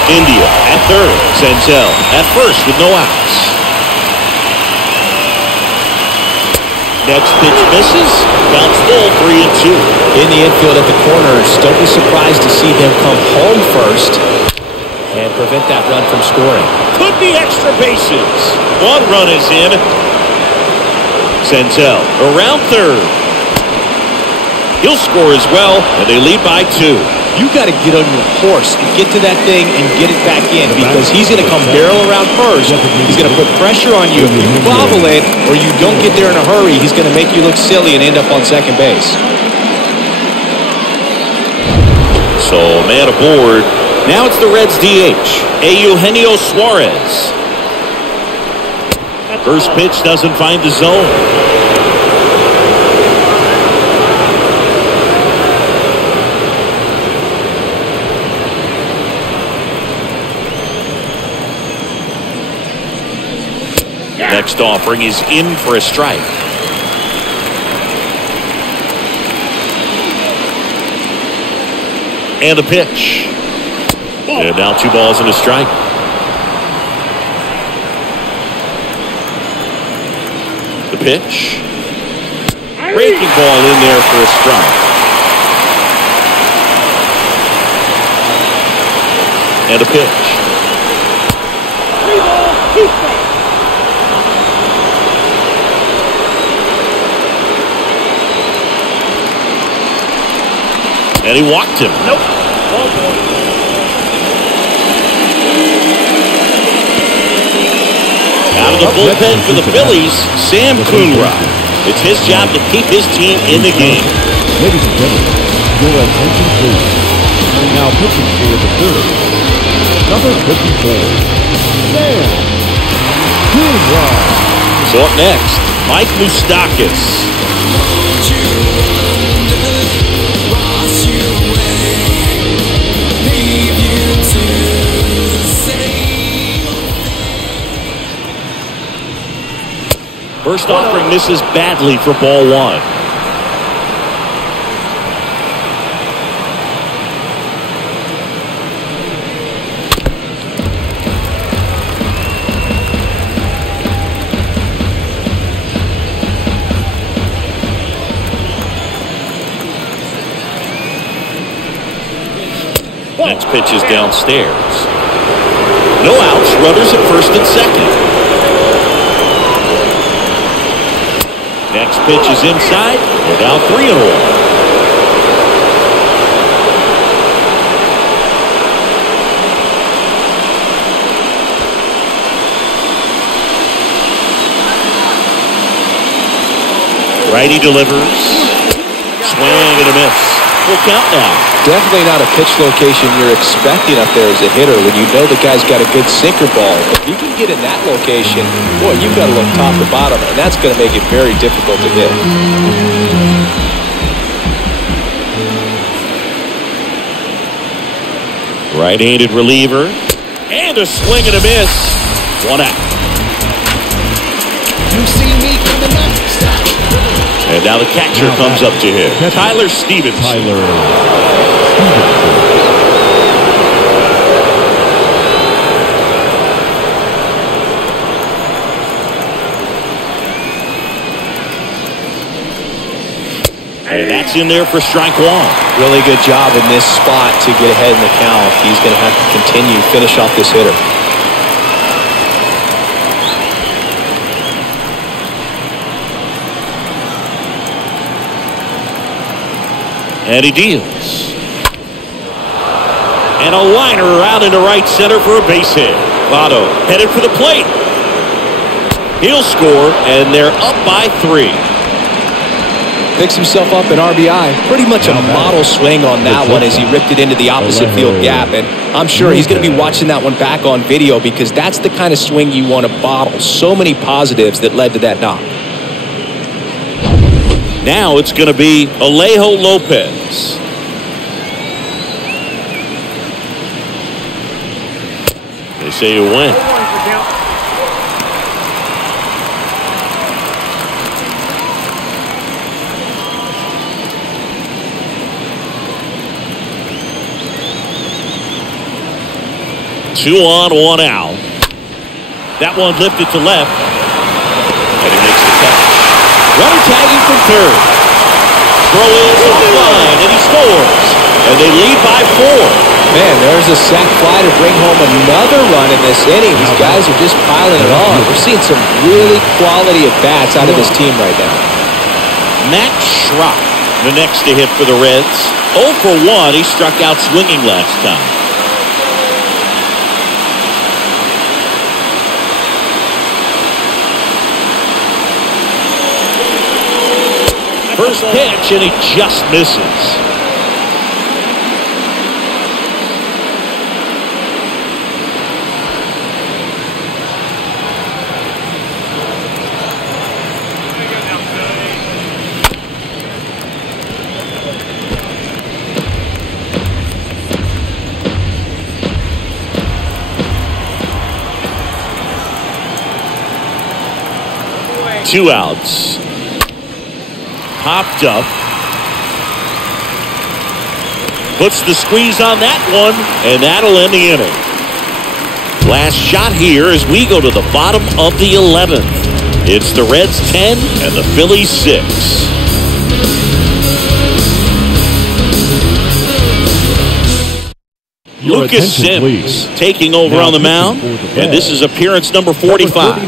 India at third. Senzel at first with no outs. Next pitch misses. Counts full, 3-2. In the infield at the corners, don't be surprised to see him come home first and prevent that run from scoring. Could be extra bases. 1 run is in. Senzel around third. He'll score as well, and they lead by 2. You got to get on your horse and get to that thing and get it back in, because he's going to come barrel around first. He's going to put pressure on you. If you bobble it or you don't get there in a hurry, he's going to make you look silly and end up on second base. So, man aboard. Now it's the Reds DH, Eugenio Suarez. First pitch doesn't find the zone. Next offering is in for a strike. And a pitch. And now 2 balls and a strike. The pitch. Breaking ball in there for a strike. And a pitch. 3 balls, 2 strikes. And he walked him. Nope. Ball boy. Out of the bullpen for the Phillies, Sam Coonrod. It's his job to keep his team in the game. Ladies and gentlemen, your attention please. And now pitching for the Phillies, number 54, Sam Coonrod. So up next, Mike Moustakas. First offering misses badly for ball 1. Next pitch is downstairs. No outs, runners at first and second. Next pitch is inside. We're down 3-1. Righty delivers. Swing and a miss. Full count now. Definitely not a pitch location you're expecting up there as a hitter when you know the guy's got a good sinker ball. If you can get in that location, boy, you've got to look top to bottom, and that's going to make it very difficult to hit. Right-handed reliever. And a swing and a miss. 1 out. You see me coming up. And now the catcher comes up to him. Tyler Stevens. And that's in there for strike 1. Really good job in this spot to get ahead in the count. He's going to have to continue, finish off this hitter. And he deals. And a liner out into right center for a base hit. Crotto headed for the plate. He'll score, and they're up by 3. Picks himself up an RBI. Pretty much a model swing on that one as he ripped it into the opposite field gap. And I'm sure he's going to be watching that one back on video because that's the kind of swing you want to bottle. So many positives that led to that knock. Now it's going to be Alejo Lopez. They say you win. 2 on, 1 out. That one lifted to left. And he makes the catch. Runner tagging from third. Throw is on the line, and he scores. And they lead by 4. Man, there's a sac fly to bring home another run in this inning. These guys are just piling it on. We're seeing some really quality at-bats out of this team right now. Max Schrock, the next to hit for the Reds. 0 for 1. He struck out swinging last time. First pitch, and he just misses. Two outs. Popped up. Puts the squeeze on that one, and that'll end the inning. Last shot here as we go to the bottom of the 11th. It's the Reds 10 and the Phillies 6. Lucas Sims taking over on the mound, and this is appearance number 45.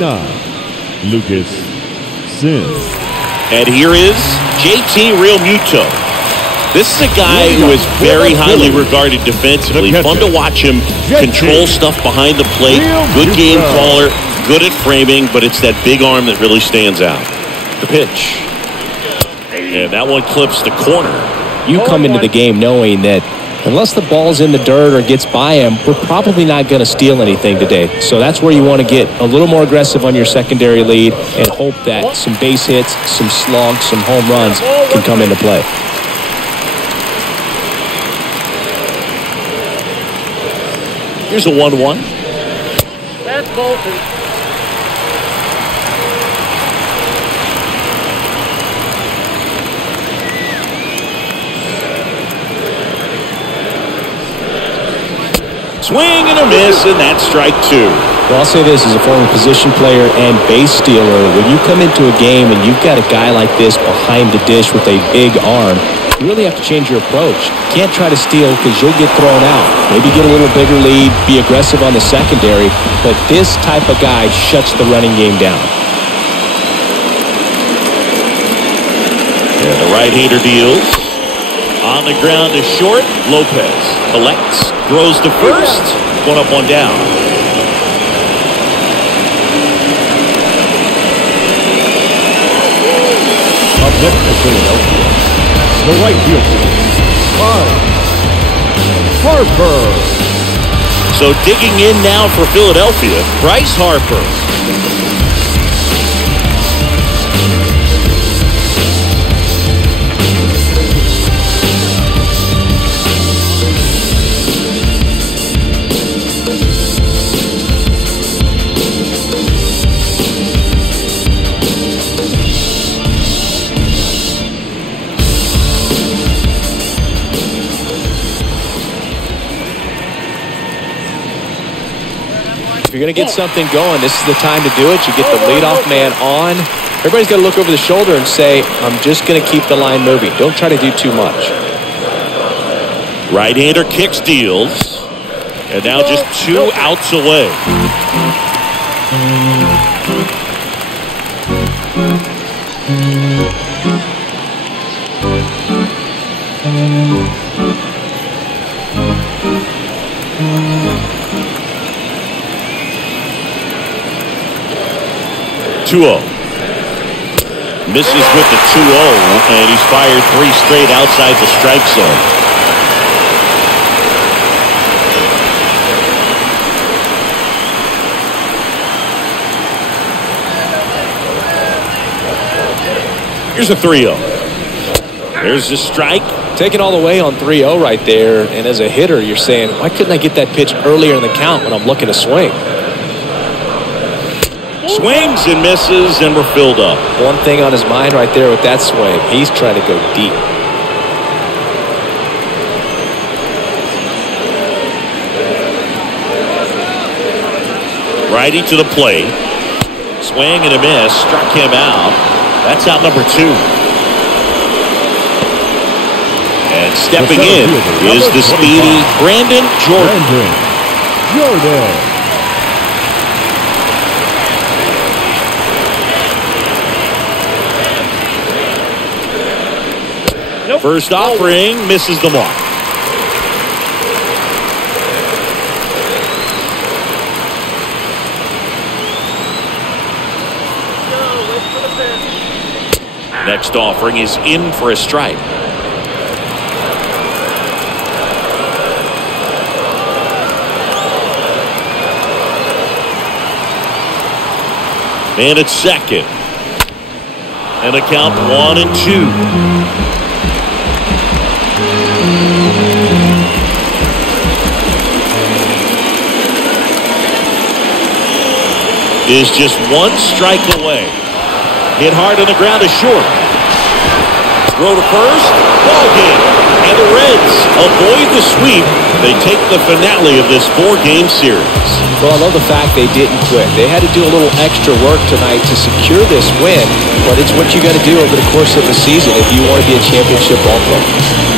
Lucas Sims. And here is JT Realmuto. This is a guy who is very highly regarded defensively. Fun to watch him control stuff behind the plate. Good game caller, good at framing, but it's that big arm that really stands out. The pitch. And that one clips the corner. You come into the game knowing that unless the ball's in the dirt or gets by him, we're probably not going to steal anything today. So that's where you want to get a little more aggressive on your secondary lead and hope that some base hits, some slugs, some home runs can come into play. Here's a 1-1. That's Bolton. Swing and a miss, and that's strike 2. Well, I'll say this as a former position player and base stealer. When you come into a game and you've got a guy like this behind the dish with a big arm, you really have to change your approach. Can't try to steal because you'll get thrown out. Maybe get a little bigger lead, be aggressive on the secondary, but this type of guy shuts the running game down. And the right-hander deals. On the ground to short, Lopez collects, throws to first, 1 up, 1 down. Up next for Philadelphia, the right fielder, Harper. So digging in now for Philadelphia, Bryce Harper. If you're going to get something going, this is the time to do it. You get the leadoff man on. Everybody's got to look over the shoulder and say, I'm just going to keep the line moving. Don't try to do too much. Right-hander kicks, deals. And now just 2 outs away. Two-0. Misses with the 2-0, and he's fired 3 straight outside the strike zone. Here's a 3-0. There's the strike. Taking all the way on 3-0 right there, and as a hitter, you're saying, why couldn't I get that pitch earlier in the count when I'm looking to swing? Swings and misses, and we're filled up. One thing on his mind right there with that swing, he's trying to go deep. Righty to the plate. Swing and a miss. Struck him out. That's out number 2. And stepping in is the speedy Brandon Jordan. First offering misses the mark. Next offering is in for a strike. And it's second. And a count 1-2. Is just 1 strike away. Hit hard on the ground is short. Throw to first. Ball game. And the Reds avoid the sweep. They take the finale of this 4-game series. Well, I love the fact they didn't quit. They had to do a little extra work tonight to secure this win, but it's what you got to do over the course of the season if you want to be a championship ball club.